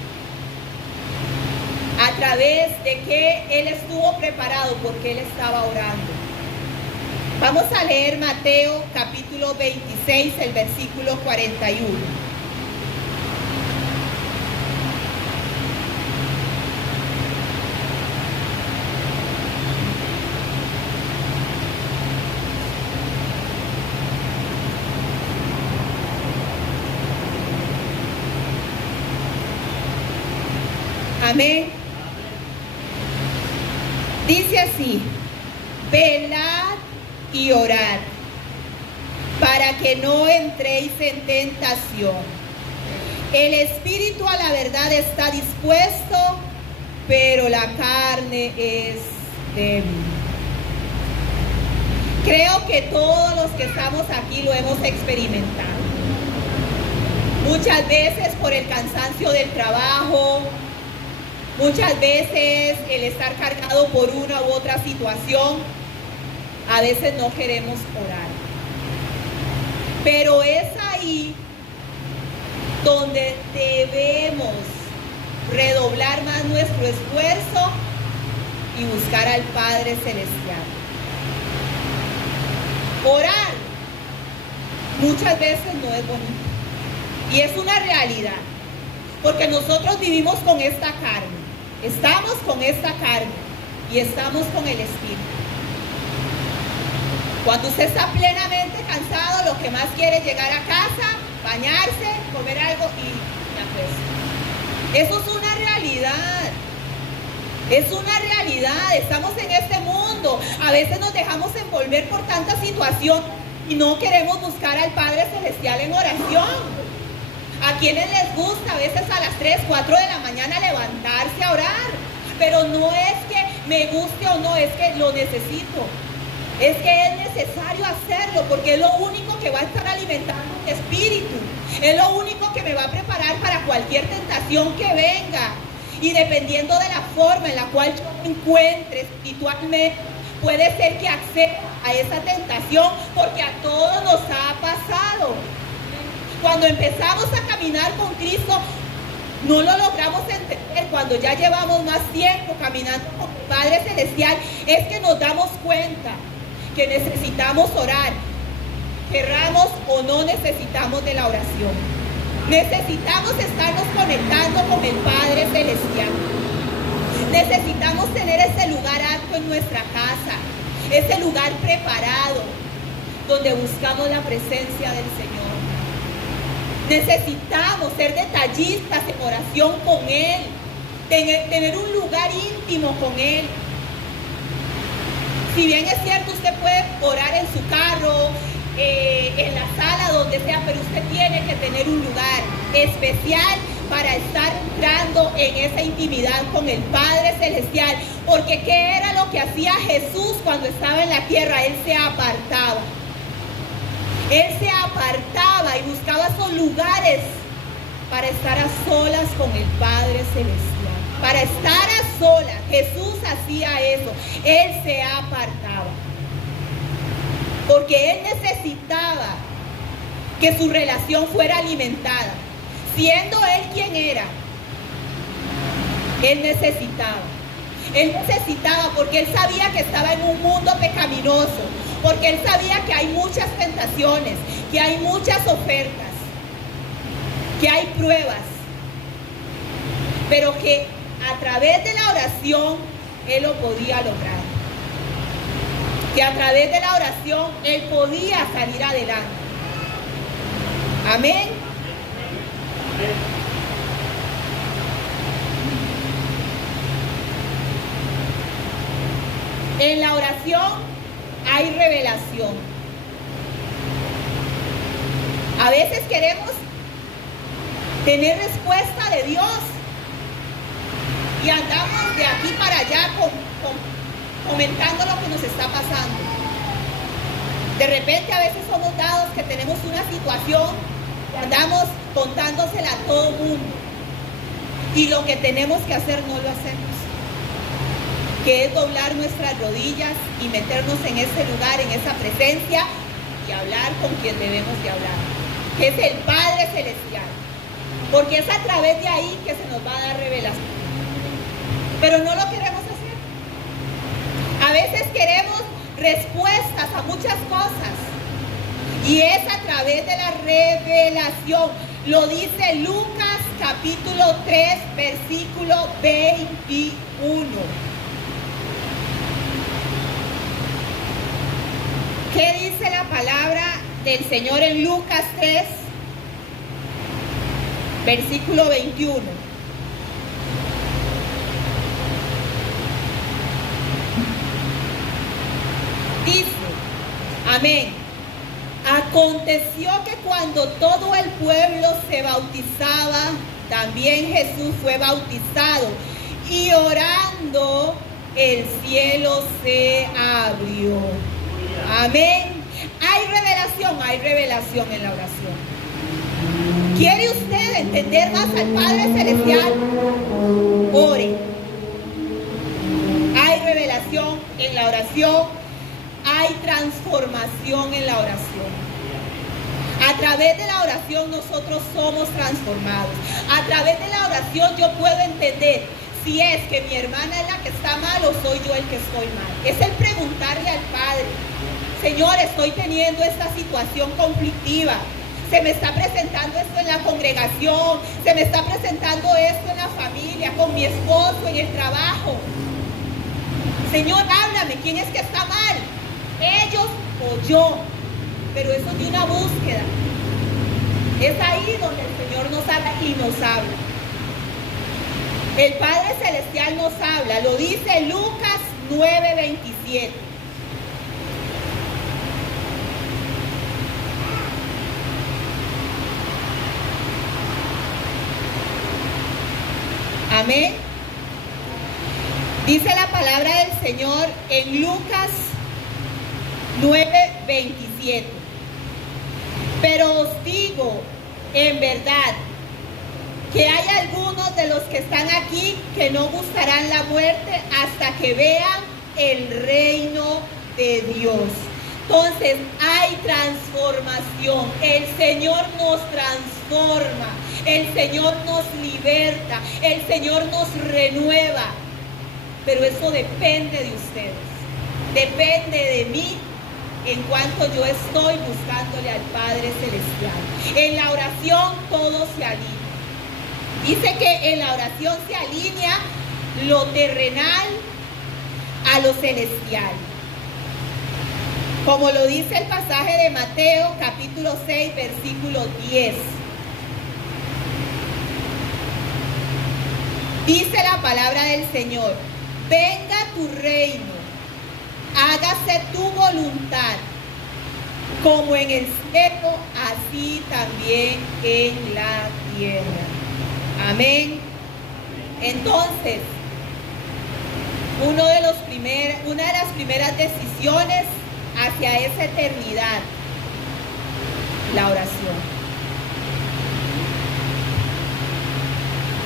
a través de que Él estuvo preparado porque Él estaba orando. Vamos a leer Mateo capítulo 26, el versículo 41. Amén. Dice así, velad y orad, para que no entréis en tentación. El espíritu a la verdad está dispuesto, pero la carne es débil. Creo que todos los que estamos aquí lo hemos experimentado. Muchas veces por el cansancio del trabajo, muchas veces el estar cargado por una u otra situación, a veces no queremos orar. Pero es ahí donde debemos redoblar más nuestro esfuerzo y buscar al Padre Celestial. Orar muchas veces no es bonito. Y es una realidad. Porque nosotros vivimos con esta carne. Estamos con esta carne y estamos con el Espíritu. Cuando usted está plenamente cansado, lo que más quiere es llegar a casa, bañarse, comer algo y acuestar. Eso es una realidad. Es una realidad. Estamos en este mundo. A veces nos dejamos envolver por tanta situación y no queremos buscar al Padre Celestial en oración. A quienes les gusta a veces a las 3, 4 de la mañana levantarse a orar. Pero no es que me guste o no, es que lo necesito. Es que es necesario hacerlo porque es lo único que va a estar alimentando mi espíritu. Es lo único que me va a preparar para cualquier tentación que venga. Y dependiendo de la forma en la cual yo me encuentre espiritualmente, puede ser que acceda a esa tentación porque a todos nos ha pasado. Cuando empezamos a caminar con Cristo, no lo logramos entender. Cuando ya llevamos más tiempo caminando con el Padre Celestial, es que nos damos cuenta que necesitamos orar. Querramos o no necesitamos de la oración. Necesitamos estarnos conectando con el Padre Celestial. Necesitamos tener ese lugar alto en nuestra casa, ese lugar preparado, donde buscamos la presencia del Señor. Necesitamos ser detallistas en oración con Él, tener un lugar íntimo con Él. Si bien es cierto, usted puede orar en su carro, en la sala, donde sea, pero usted tiene que tener un lugar especial para estar entrando en esa intimidad con el Padre Celestial. Porque ¿qué era lo que hacía Jesús cuando estaba en la tierra? Él se apartaba. Él se apartaba y buscaba esos lugares para estar a solas con el Padre Celestial. Para estar a solas. Jesús hacía eso. Él se apartaba. Porque Él necesitaba que su relación fuera alimentada. Siendo Él quien era, Él necesitaba. Él necesitaba porque Él sabía que estaba en un mundo pecaminoso. Porque Él sabía que hay muchas tentaciones, que hay muchas ofertas, que hay pruebas. Pero que a través de la oración Él lo podía lograr. Que a través de la oración Él podía salir adelante. Amén. En la oración hay revelación. A veces queremos tener respuesta de Dios y andamos de aquí para allá comentando lo que nos está pasando. De repente a veces somos dados que tenemos una situación y andamos contándosela a todo el mundo. Y lo que tenemos que hacer no lo hacemos. Que es doblar nuestras rodillas y meternos en ese lugar, en esa presencia y hablar con quien debemos de hablar. Que es el Padre Celestial. Porque es a través de ahí que se nos va a dar revelación. Pero no lo queremos hacer. A veces queremos respuestas a muchas cosas. Y es a través de la revelación. Lo dice Lucas capítulo 3, versículo 21. ¿Qué dice la palabra del Señor en Lucas 3, versículo 21? Dice, amén. Aconteció que cuando todo el pueblo se bautizaba, también Jesús fue bautizado. Y orando, el cielo se abrió. Amén. Hay revelación en la oración. ¿Quiere usted entender más al Padre Celestial? Ore. Hay revelación en la oración. Hay transformación en la oración. A través de la oración nosotros somos transformados. A través de la oración yo puedo entender si es que mi hermana es la que está mal o soy yo el que estoy mal. Es el preguntarle al Padre: Señor, estoy teniendo esta situación conflictiva. Se me está presentando esto en la congregación. Se me está presentando esto en la familia, con mi esposo, en el trabajo. Señor, háblame. ¿Quién es que está mal? ¿Ellos o yo? Pero eso es de una búsqueda. Es ahí donde el Señor nos habla y nos habla. El Padre Celestial nos habla. Lo dice Lucas 9:27. Amén. Dice la palabra del Señor en Lucas 9:27. Pero os digo en verdad que hay algunos de los que están aquí que no gustarán la muerte hasta que vean el reino de Dios. Entonces hay transformación. El Señor nos transforma. El Señor nos liberta. El Señor nos renueva. Pero eso depende de ustedes. Depende de mí en cuanto yo estoy buscándole al Padre Celestial. En la oración todo se alinea. Dice que en la oración se alinea lo terrenal a lo celestial. Como lo dice el pasaje de Mateo capítulo 6 versículo 10. Dice la palabra del Señor: venga tu reino, hágase tu voluntad, como en el cielo, así también en la tierra. Amén. Entonces, una de las primeras decisiones hacia esa eternidad, la oración.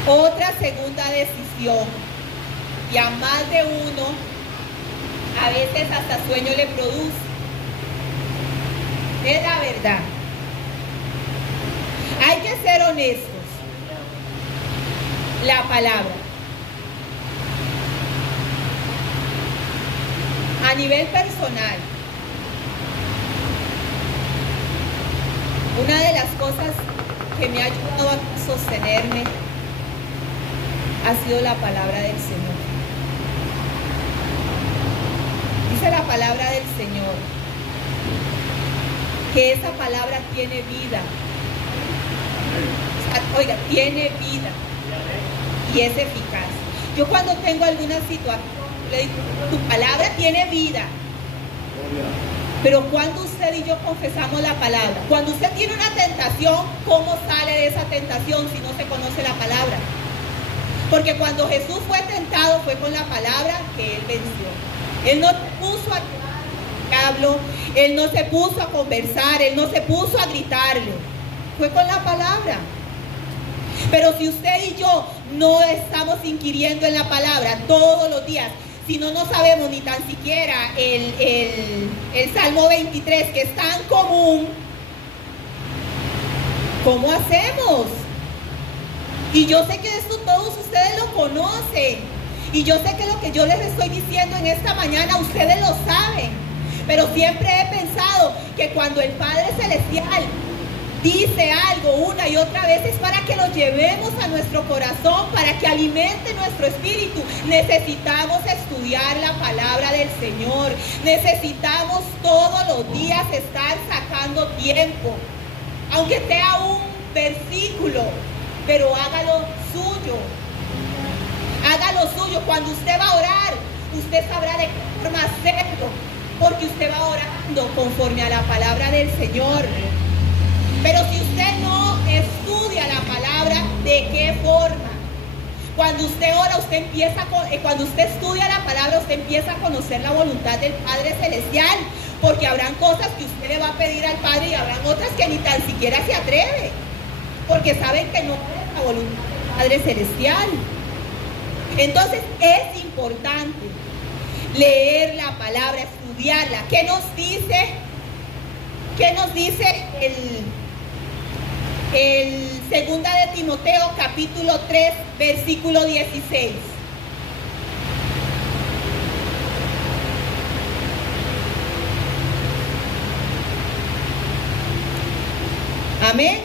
Otra segunda decisión, y a más de uno, a veces hasta sueño le produce, es la verdad. Hay que ser honestos. La palabra. A nivel personal, una de las cosas que me ha ayudado a sostenerme ha sido la palabra del Señor. Dice la palabra del Señor que esa palabra tiene vida. Oiga, tiene vida y es eficaz. Yo cuando tengo alguna situación, le digo, tu palabra tiene vida. Pero cuando usted y yo confesamos la palabra, cuando usted tiene una tentación, ¿cómo sale de esa tentación si no se conoce la palabra? Porque cuando Jesús fue tentado fue con la palabra que Él venció. Él no se puso a hablar, Él no se puso a conversar, Él no se puso a gritarle. Fue con la palabra. Pero si usted y yo no estamos inquiriendo en la palabra todos los días, si no sabemos ni tan siquiera el Salmo 23, que es tan común, ¿cómo hacemos? Y yo sé que esto todos ustedes lo conocen. Y yo sé que lo que yo les estoy diciendo en esta mañana, ustedes lo saben. Pero siempre he pensado que cuando el Padre Celestial dice algo una y otra vez es para que lo llevemos a nuestro corazón, para que alimente nuestro espíritu. Necesitamos estudiar la palabra del Señor. Necesitamos todos los días estar sacando tiempo, aunque sea un versículo, pero hágalo suyo. Hágalo suyo. Cuando usted va a orar, usted sabrá de qué forma hacerlo, porque usted va orando conforme a la palabra del Señor. Pero si usted no estudia la palabra, ¿de qué forma? Cuando usted ora, cuando usted estudia la palabra, usted empieza a conocer la voluntad del Padre Celestial, porque habrán cosas que usted le va a pedir al Padre y habrán otras que ni tan siquiera se atreve, porque saben que no es la voluntad del Padre Celestial. Entonces es importante leer la palabra, estudiarla. ¿Qué nos dice? ¿Qué nos dice el segunda de Timoteo capítulo 3 versículo 16? Amén.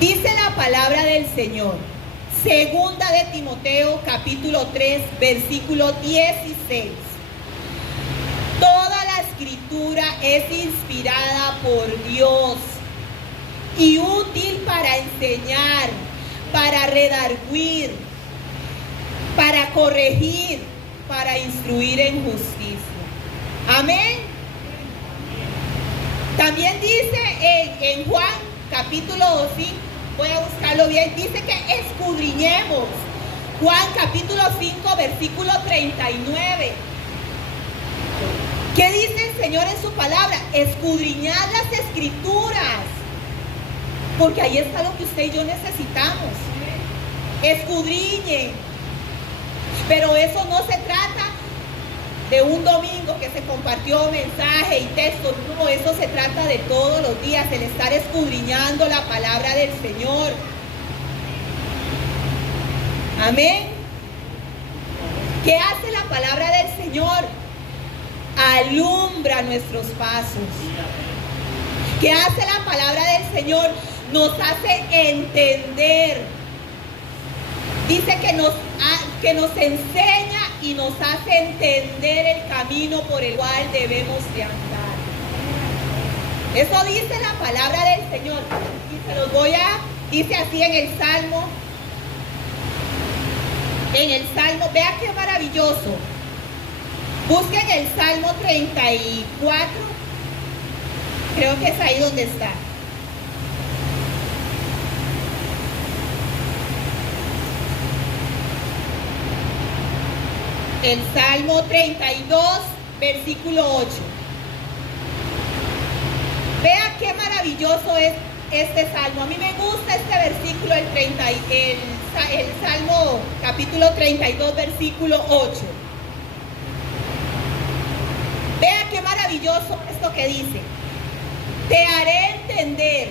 Dice la palabra del Señor, segunda de Timoteo capítulo 3 versículo 16. Toda la escritura es inspirada por Dios y útil para enseñar, para redarguir, para corregir, para instruir en justicia. Amén. También dice en Juan capítulo 5, voy a buscarlo bien, dice que escudriñemos. Juan capítulo 5 versículo 39. ¿Qué dice el Señor en su palabra? Escudriñad las escrituras, porque ahí está lo que usted y yo necesitamos. Escudriñen. Pero eso no se trata de un domingo que se compartió mensaje y texto. No, eso se trata de todos los días, el estar escudriñando la palabra del Señor. Amén. ¿Qué hace la palabra del Señor? Alumbra nuestros pasos. ¿Qué hace la palabra del Señor? Nos hace entender. Dice que nos enseña y nos hace entender el camino por el cual debemos de andar. Eso dice la palabra del Señor. Y se los voy a Dice así en el Salmo, vea qué maravilloso. Busquen el Salmo 34, creo que es ahí donde está. El Salmo 32, versículo 8. Vea qué maravilloso es este salmo. A mí me gusta este versículo, el Salmo capítulo 32, versículo 8. Vea qué maravilloso esto que dice. Te haré entender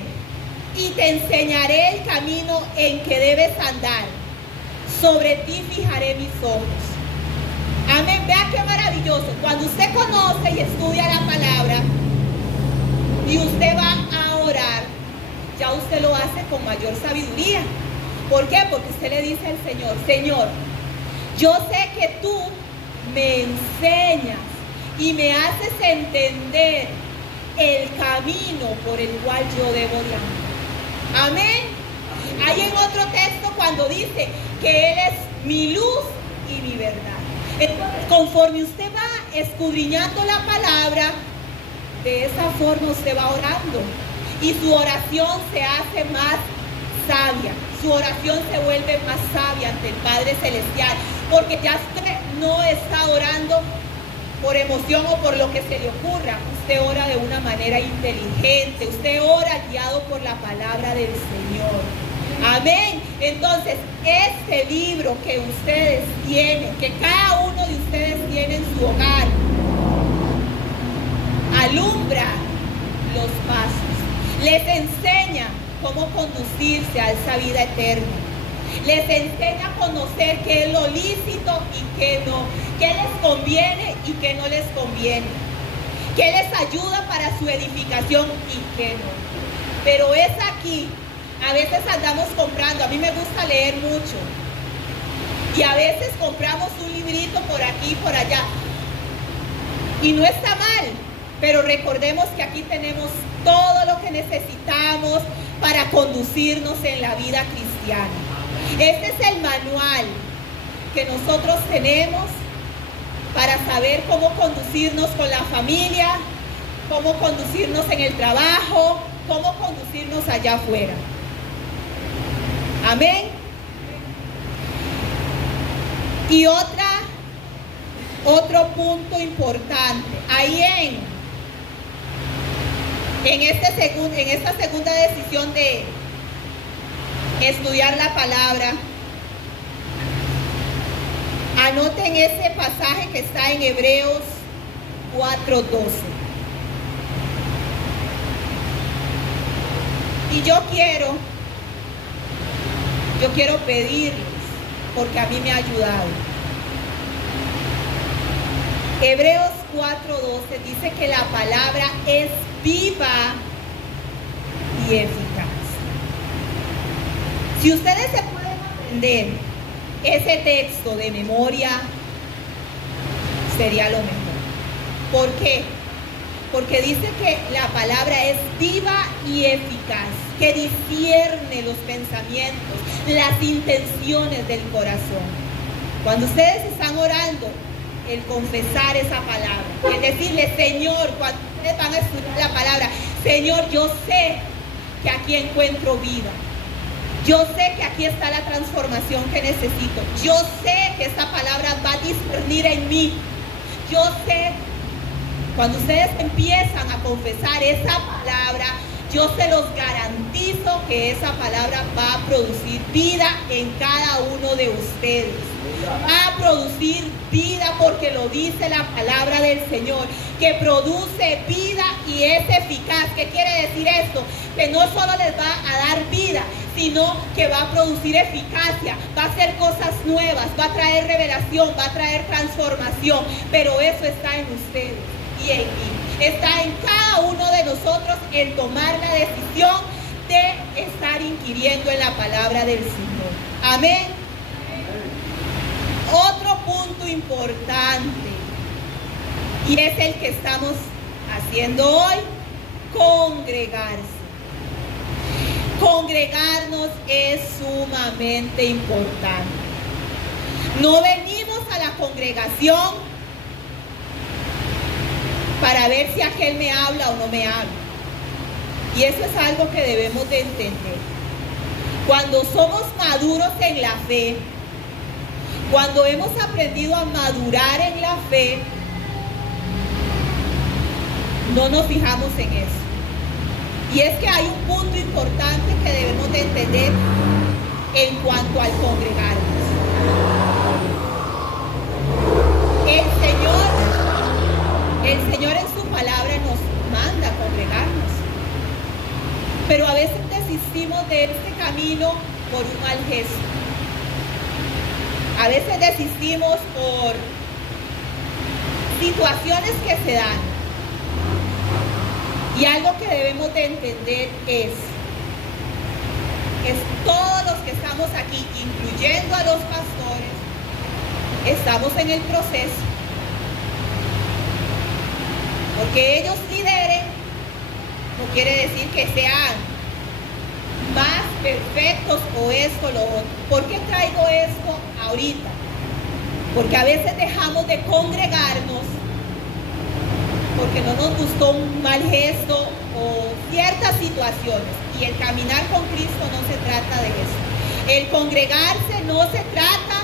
y te enseñaré el camino en que debes andar. Sobre ti fijaré mis ojos. Amén. Vea qué maravilloso. Cuando usted conoce y estudia la palabra y usted va a orar, ya usted lo hace con mayor sabiduría. ¿Por qué? Porque usted le dice al Señor, Señor, yo sé que tú me enseñas y me haces entender el camino por el cual yo debo de andar. Amén. Hay en otro texto cuando dice que Él es mi luz y mi verdad. Entonces, conforme usted va escudriñando la palabra, de esa forma usted va orando. Y su oración se hace más sabia. Su oración se vuelve más sabia ante el Padre Celestial. Porque ya usted no está orando por emoción o por lo que se le ocurra. Usted ora de una manera inteligente. Usted ora guiado por la palabra del Señor. Amén. Entonces, este libro que ustedes tienen, que cada uno de ustedes tiene en su hogar, alumbra los pasos. Les enseña cómo conducirse a esa vida eterna. Les enseña a conocer qué es lo lícito y qué no. Qué les conviene y qué no les conviene. Qué les ayuda para su edificación y qué no. Pero es aquí. A veces andamos comprando, a mí me gusta leer mucho. Y a veces compramos un librito por aquí y por allá. Y no está mal, pero recordemos que aquí tenemos todo lo que necesitamos para conducirnos en la vida cristiana. Este es el manual que nosotros tenemos para saber cómo conducirnos con la familia, cómo conducirnos en el trabajo, cómo conducirnos allá afuera. Amén. Y otro punto importante, ahí en esta segunda decisión de estudiar la palabra, anoten ese pasaje que está en Hebreos 4:12. Y yo quiero pedirles, porque a mí me ha ayudado. Hebreos 4:12 dice que la palabra es viva y eficaz. Si ustedes se pueden aprender ese texto de memoria, sería lo mejor. ¿Por qué? Porque dice que la palabra es viva y eficaz, que discierne los pensamientos, las intenciones del corazón. Cuando ustedes están orando, el confesar esa palabra, el decirle, Señor, cuando ustedes van a estudiar la palabra, Señor, yo sé que aquí encuentro vida. Yo sé que aquí está la transformación que necesito. Yo sé que esta palabra va a discernir en mí. Yo sé, cuando ustedes empiezan a confesar esa palabra, yo se los garantizo que esa palabra va a producir vida en cada uno de ustedes. Va a producir vida porque lo dice la palabra del Señor, que produce vida y es eficaz. ¿Qué quiere decir esto? Que no solo les va a dar vida, sino que va a producir eficacia, va a hacer cosas nuevas, va a traer revelación, va a traer transformación. Pero eso está en ustedes y en mí. Está en cada uno de nosotros el tomar la decisión de estar inquiriendo en la palabra del Señor. Amén. Otro punto importante, y es el que estamos haciendo hoy, congregarse. Congregarnos es sumamente importante. No venimos a la congregación para ver si aquel me habla o no me habla. Y eso es algo que debemos de entender. Cuando somos maduros en la fe, cuando hemos aprendido a madurar en la fe, no nos fijamos en eso. Y es que hay un punto importante que debemos de entender en cuanto al congregarnos. El Señor en su palabra nos manda a congregarnos. Pero a veces desistimos de este camino por un mal gesto. A veces desistimos por situaciones que se dan. Y algo que debemos de entender es todos los que estamos aquí, incluyendo a los pastores, estamos en el proceso. Porque ellos lideren, no quiere decir que sean más perfectos o esto o lo otro. ¿Por qué traigo esto ahorita? Porque a veces dejamos de congregarnos porque no nos gustó un mal gesto o ciertas situaciones. Y el caminar con Cristo no se trata de eso. El congregarse no se trata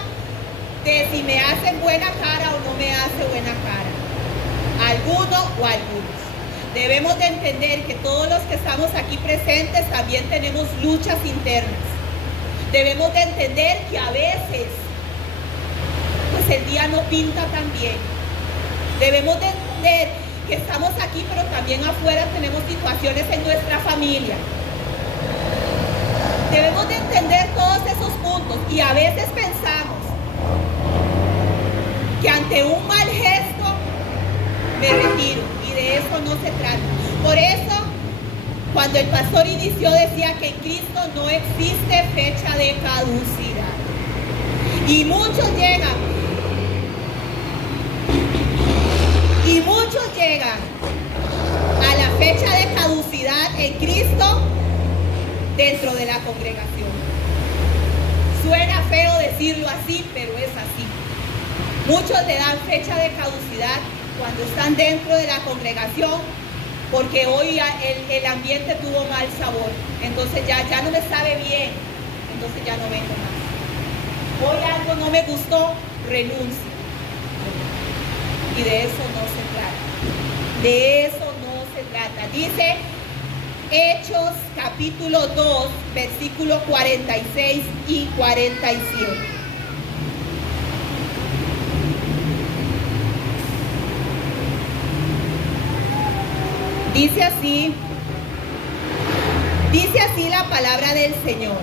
de si me hacen buena cara o no me hace buena cara. Alguno o algunos. Debemos de entender que todos los que estamos aquí presentes también tenemos luchas internas. Debemos de entender que a veces pues el día no pinta tan bien. Debemos de entender que estamos aquí, pero también afuera tenemos situaciones en nuestra familia. Debemos de entender todos esos puntos y a veces pensamos que ante un mal gesto me retiro y de eso no se trata. Por eso, cuando el pastor inició decía que en Cristo no existe fecha de caducidad. Y muchos llegan a la fecha de caducidad en Cristo dentro de la congregación. Suena feo decirlo así, pero es así. Muchos le dan fecha de caducidad cuando están dentro de la congregación porque hoy el ambiente tuvo mal sabor. Entonces ya no me sabe bien, entonces ya no vengo más. Hoy algo no me gustó, renuncio. Y de eso no se trata. De eso no se trata. Dice Hechos capítulo 2, versículos 46 y 47. Dice así la palabra del Señor.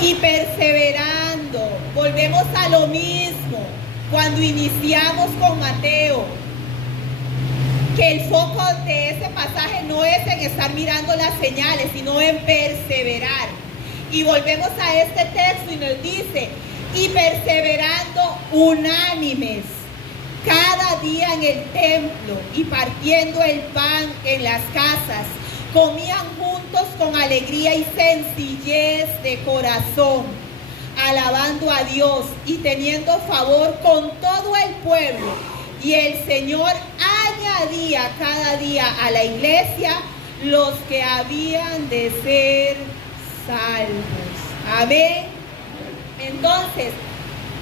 Y perseverando, volvemos a lo mismo. Cuando iniciamos con Mateo, que el foco de ese pasaje no es en estar mirando las señales, sino en perseverar. Y volvemos a este texto y nos dice, y perseverando unánimes, cada día en el templo y partiendo el pan en las casas, comían juntos con alegría y sencillez de corazón, alabando a Dios y teniendo favor con todo el pueblo. Y el Señor añadía cada día a la iglesia los que habían de ser salvos. Amén. Entonces,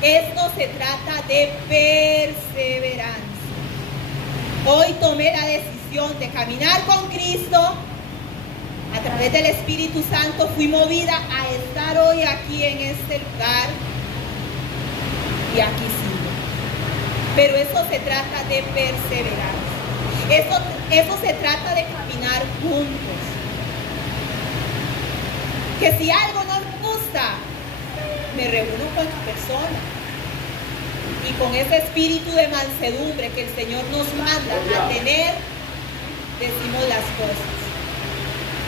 esto se trata de perseverancia. Hoy tomé la decisión de caminar con Cristo. A través del Espíritu Santo fui movida a estar hoy aquí en este lugar. Y aquí sigo. Pero eso se trata de perseverancia. Eso se trata de caminar juntos. Que si algo no me gusta, me reúno con la persona. Y con ese espíritu de mansedumbre que el Señor nos manda a tener, decimos las cosas.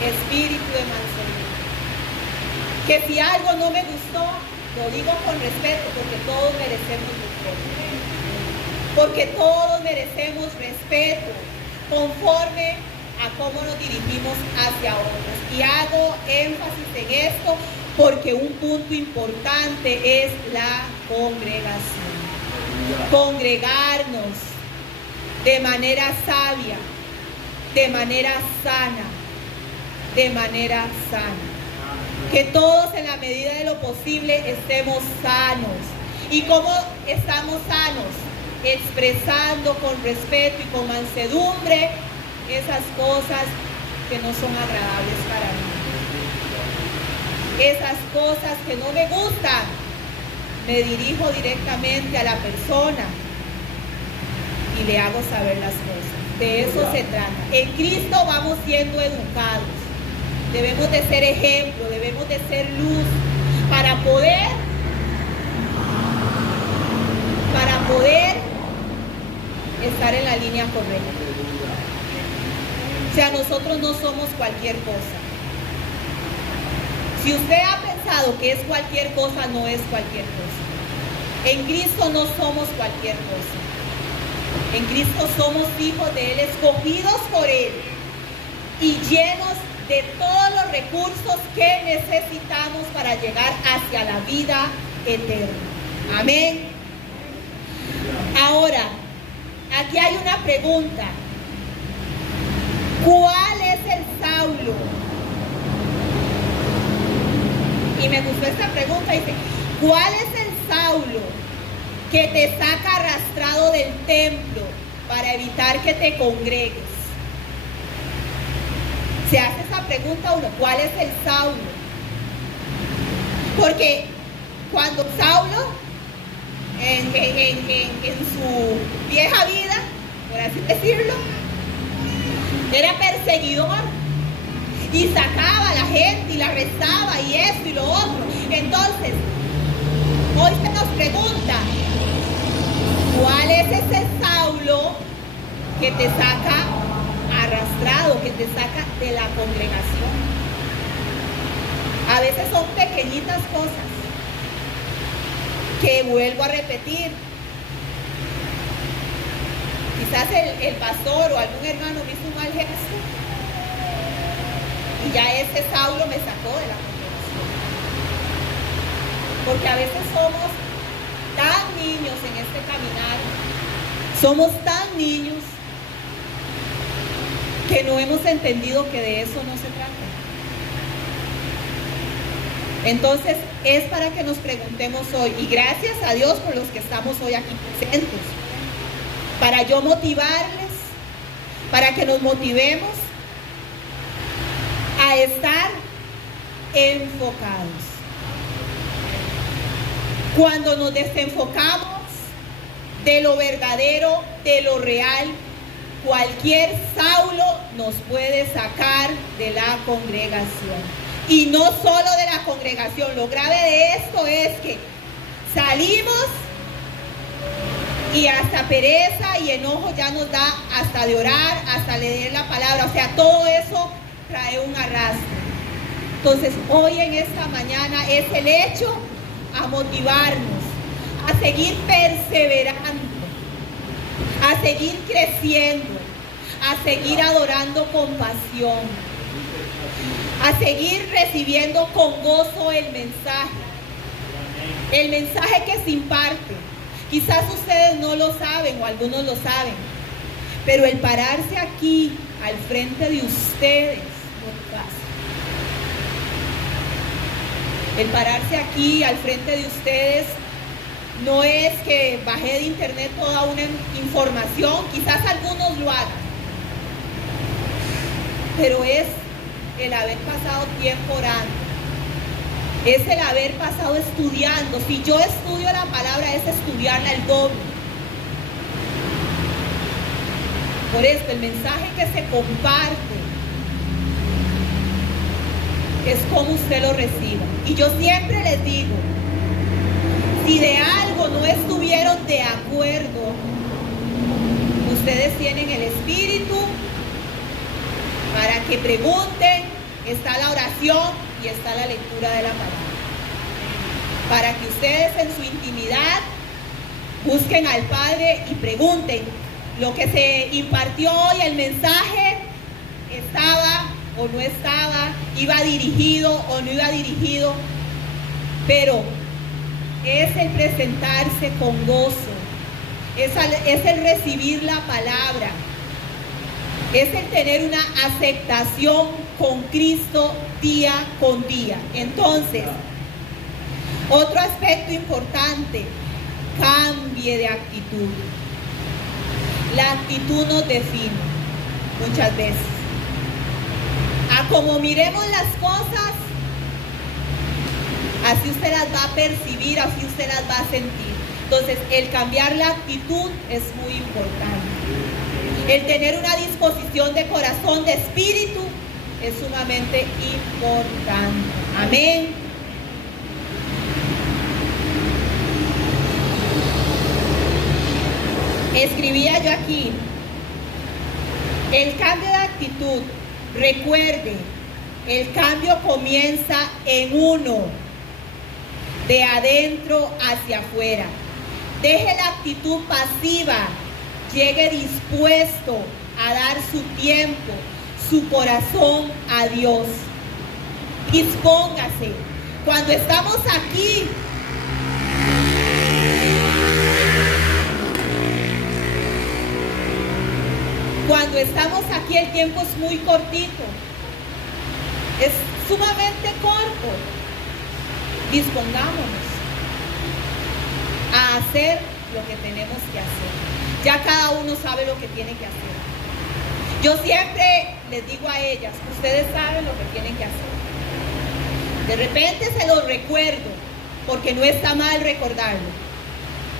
Espíritu de mansedumbre. Que si algo no me gustó, lo digo con respeto, porque todos merecemos respeto. Porque todos merecemos respeto conforme a cómo nos dirigimos hacia otros. Y hago énfasis en esto porque un punto importante es la congregación. Congregarnos de manera sabia, de manera sana, de manera sana. Que todos en la medida de lo posible estemos sanos. ¿Y cómo estamos sanos? Expresando con respeto y con mansedumbre esas cosas que no son agradables para mí. Esas cosas que no me gustan, me dirijo directamente a la persona y le hago saber las cosas. De eso se trata. En Cristo vamos siendo educados. Debemos de ser ejemplo, debemos de ser luz para poder estar en la línea correcta. O sea, nosotros no somos cualquier cosa. Si usted ha pensado que es cualquier cosa, no es cualquier cosa. En Cristo no somos cualquier cosa. En Cristo somos hijos de Él, escogidos por Él y llenos de todos los recursos que necesitamos para llegar hacia la vida eterna. Amén. Ahora, aquí hay una pregunta. ¿Cuál es el Saulo? Y me gustó esta pregunta. Dice, ¿cuál es el Saulo que te saca arrastrado del templo para evitar que te congregues? Se hace esa pregunta uno, ¿cuál es el Saulo? Porque cuando Saulo, en su vieja vida, por así decirlo, era perseguidor y sacaba a la gente y la arrestaba y esto y lo otro. Entonces, hoy se nos pregunta, ¿cuál es ese Saulo que te saca arrastrado, que te saca de la congregación? A veces son pequeñitas cosas que vuelvo a repetir. Quizás el pastor o algún hermano me hizo un mal gesto y ya ese Saulo me sacó de la congregación. Porque a veces somos tan niños en este caminar, somos tan niños que no hemos entendido que de eso no se trata. Entonces es para que nos preguntemos hoy, y gracias a Dios por los que estamos hoy aquí presentes, para yo motivarles, para que nos motivemos a estar enfocados. Cuando nos desenfocamos de lo verdadero, de lo real, cualquier Saulo nos puede sacar de la congregación. Y no solo de la congregación, lo grave de esto es que salimos y hasta pereza y enojo ya nos da hasta de orar, hasta leer la palabra. O sea, todo eso trae un arrastre. Entonces, hoy en esta mañana es el hecho a motivarnos, a seguir perseverando, a seguir creciendo, a seguir adorando con pasión, a seguir recibiendo con gozo el mensaje que se imparte. Quizás ustedes no lo saben o algunos lo saben, pero el pararse aquí al frente de ustedes no es fácil. El pararse aquí al frente de ustedes no es que bajé de internet toda una información, quizás algunos lo hagan, pero es el haber pasado tiempo orando, es el haber pasado estudiando. Si yo estudio la palabra, es estudiarla el doble. Por eso el mensaje que se comparte es como usted lo reciba. Y yo siempre les digo, si de algo no estuvieron de acuerdo, ustedes tienen el espíritu para que pregunten, está la oración y está la lectura de la palabra. Para que ustedes en su intimidad busquen al Padre y pregunten. Lo que se impartió hoy, el mensaje, estaba o no estaba, iba dirigido o no iba dirigido, pero es el presentarse con gozo, es el recibir la palabra, es el tener una aceptación con Cristo día con día. Entonces, otro aspecto importante, cambie de actitud. La actitud nos define muchas veces. A como miremos las cosas, así usted las va a percibir, así usted las va a sentir. Entonces, el cambiar la actitud es muy importante. El tener una disposición de corazón, de espíritu, es sumamente importante. Amén. Escribía yo aquí, el cambio de actitud, recuerde, el cambio comienza en uno, de adentro hacia afuera. Deje la actitud pasiva, llegue dispuesto a dar su tiempo, su corazón a Dios. Dispóngase. Cuando estamos aquí, el tiempo es muy cortito, es sumamente corto. Dispongámonos a hacer lo que tenemos que hacer. Ya cada uno sabe lo que tiene que hacer. Yo siempre les digo a ellas, ustedes saben lo que tienen que hacer. De repente se los recuerdo, porque no está mal recordarlo,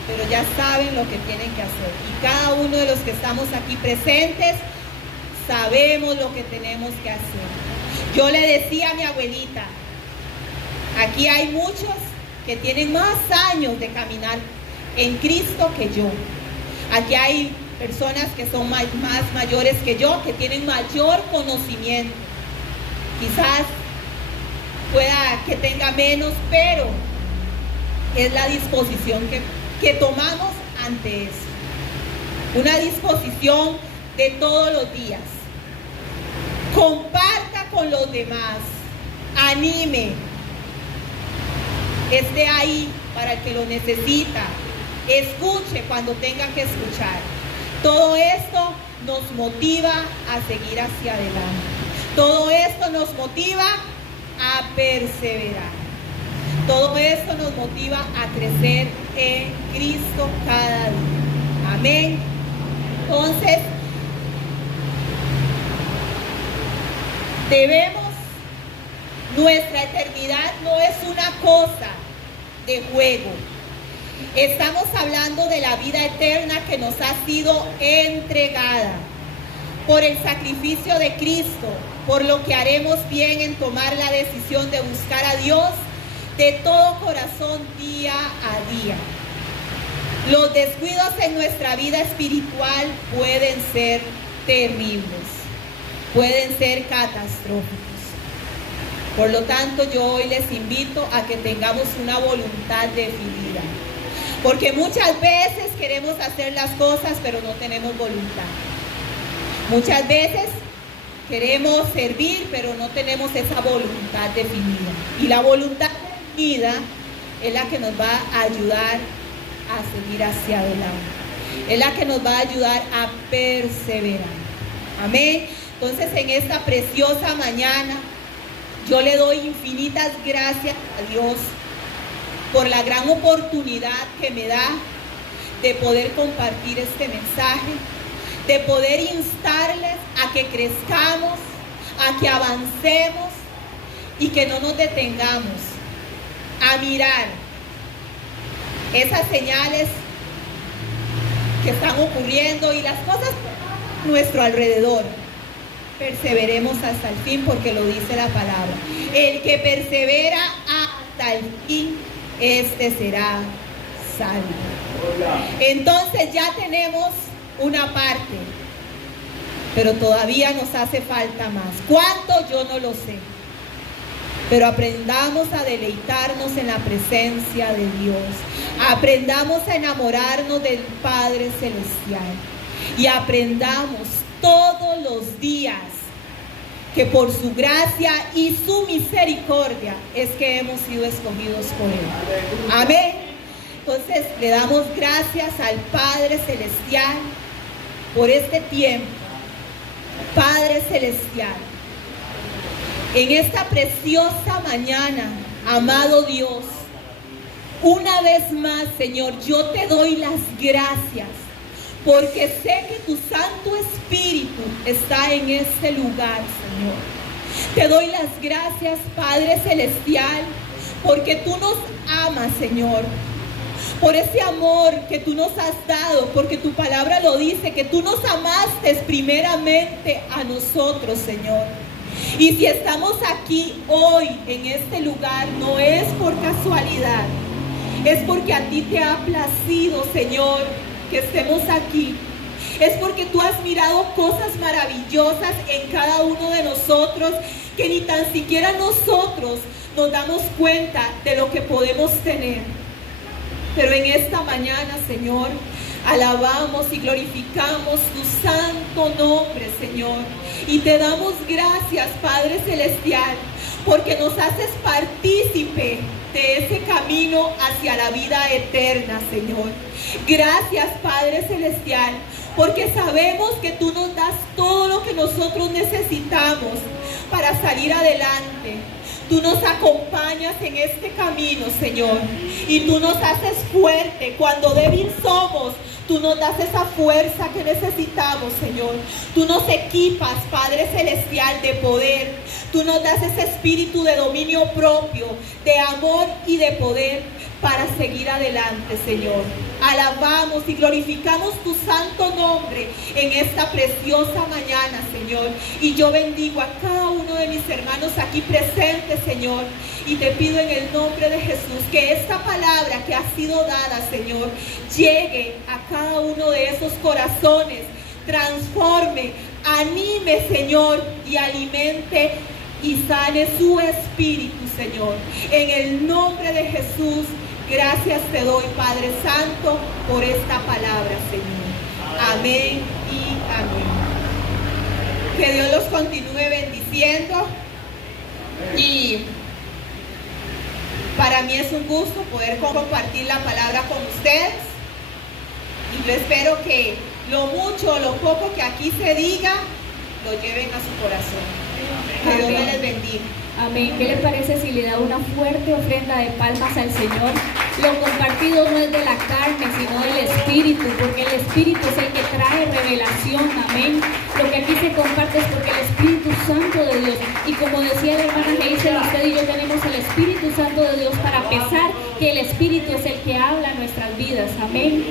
pero ya saben lo que tienen que hacer. Y cada uno de los que estamos aquí presentes, sabemos lo que tenemos que hacer. Yo le decía a mi abuelita, aquí hay muchos que tienen más años de caminar en Cristo que yo. Aquí hay personas que son más mayores que yo, que tienen mayor conocimiento. Quizás pueda que tenga menos, pero es la disposición que tomamos ante eso. Una disposición de todos los días. Comparta con los demás. Anime. Esté ahí para el que lo necesita. Escuche cuando tenga que escuchar. Todo esto nos motiva a seguir hacia adelante. Todo esto nos motiva a perseverar. Todo esto nos motiva a crecer en Cristo cada día. Amén. Entonces, nuestra eternidad no es una cosa de juego. Estamos hablando de la vida eterna que nos ha sido entregada por el sacrificio de Cristo, por lo que haremos bien en tomar la decisión de buscar a Dios de todo corazón día a día. Los descuidos en nuestra vida espiritual pueden ser terribles, pueden ser catastróficos. Por lo tanto, yo hoy les invito a que tengamos una voluntad definida. Porque muchas veces queremos hacer las cosas, pero no tenemos voluntad. Muchas veces queremos servir, pero no tenemos esa voluntad definida. Y la voluntad definida es la que nos va a ayudar a seguir hacia adelante. Es la que nos va a ayudar a perseverar. Amén. Entonces, en esta preciosa mañana, yo le doy infinitas gracias a Dios por la gran oportunidad que me da de poder compartir este mensaje, de poder instarles a que crezcamos, a que avancemos y que no nos detengamos a mirar esas señales que están ocurriendo y las cosas a nuestro alrededor. Perseveremos hasta el fin, porque lo dice la palabra. El que persevera hasta el fin, este será salvo. Entonces ya tenemos una parte, pero todavía nos hace falta más. ¿Cuánto? Yo no lo sé. Pero aprendamos a deleitarnos en la presencia de Dios. Aprendamos a enamorarnos del Padre Celestial. Y aprendamos todos los días que por su gracia y su misericordia es que hemos sido escogidos por Él. Amén. Entonces le damos gracias al Padre Celestial por este tiempo. Padre Celestial, en esta preciosa mañana, amado Dios, una vez más, Señor, yo te doy las gracias porque sé que tu Santo Espíritu está en este lugar, Señor. Te doy las gracias, Padre Celestial, porque tú nos amas, Señor. Por ese amor que tú nos has dado, porque tu palabra lo dice, que tú nos amaste primeramente a nosotros, Señor. Y si estamos aquí hoy, en este lugar, no es por casualidad, es porque a ti te ha placido, Señor, que estemos aquí. Es porque tú has mirado cosas maravillosas en cada uno de nosotros, que ni tan siquiera nosotros nos damos cuenta de lo que podemos tener. Pero en esta mañana, Señor, alabamos y glorificamos tu santo nombre, Señor. Y te damos gracias, Padre Celestial, porque nos haces partícipe de ese camino hacia la vida eterna, Señor. Gracias, Padre Celestial, porque sabemos que tú nos das todo lo que nosotros necesitamos para salir adelante. Tú nos acompañas en este camino, Señor, y tú nos haces fuerte. Cuando débil somos, tú nos das esa fuerza que necesitamos, Señor. Tú nos equipas, Padre Celestial, de poder. Tú nos das ese espíritu de dominio propio, de amor y de poder para seguir adelante, Señor. Alabamos y glorificamos tu santo nombre en esta preciosa mañana, Señor. Y yo bendigo a cada uno de mis hermanos aquí presentes, Señor. Y te pido en el nombre de Jesús que esta palabra que ha sido dada, Señor, llegue a cada uno de esos corazones, transforme, anime, Señor, y alimente y sane su espíritu, Señor. En el nombre de Jesús, gracias te doy, Padre Santo, por esta palabra, Señor. Amén y amén. Que Dios los continúe bendiciendo. Y para mí es un gusto poder compartir la palabra con ustedes. Y yo espero que lo mucho o lo poco que aquí se diga, lo lleven a su corazón. Que Dios les bendiga. Amén. ¿Qué le parece si le da una fuerte ofrenda de palmas al Señor? Lo compartido no es de la carne, sino del Espíritu, porque el Espíritu es el que trae revelación. Amén. Lo que aquí se comparte es porque el Espíritu Santo de Dios, y como decía la hermana Geisel, usted y yo tenemos el Espíritu Santo de Dios para pesar que el Espíritu es el que habla en nuestras vidas. Amén.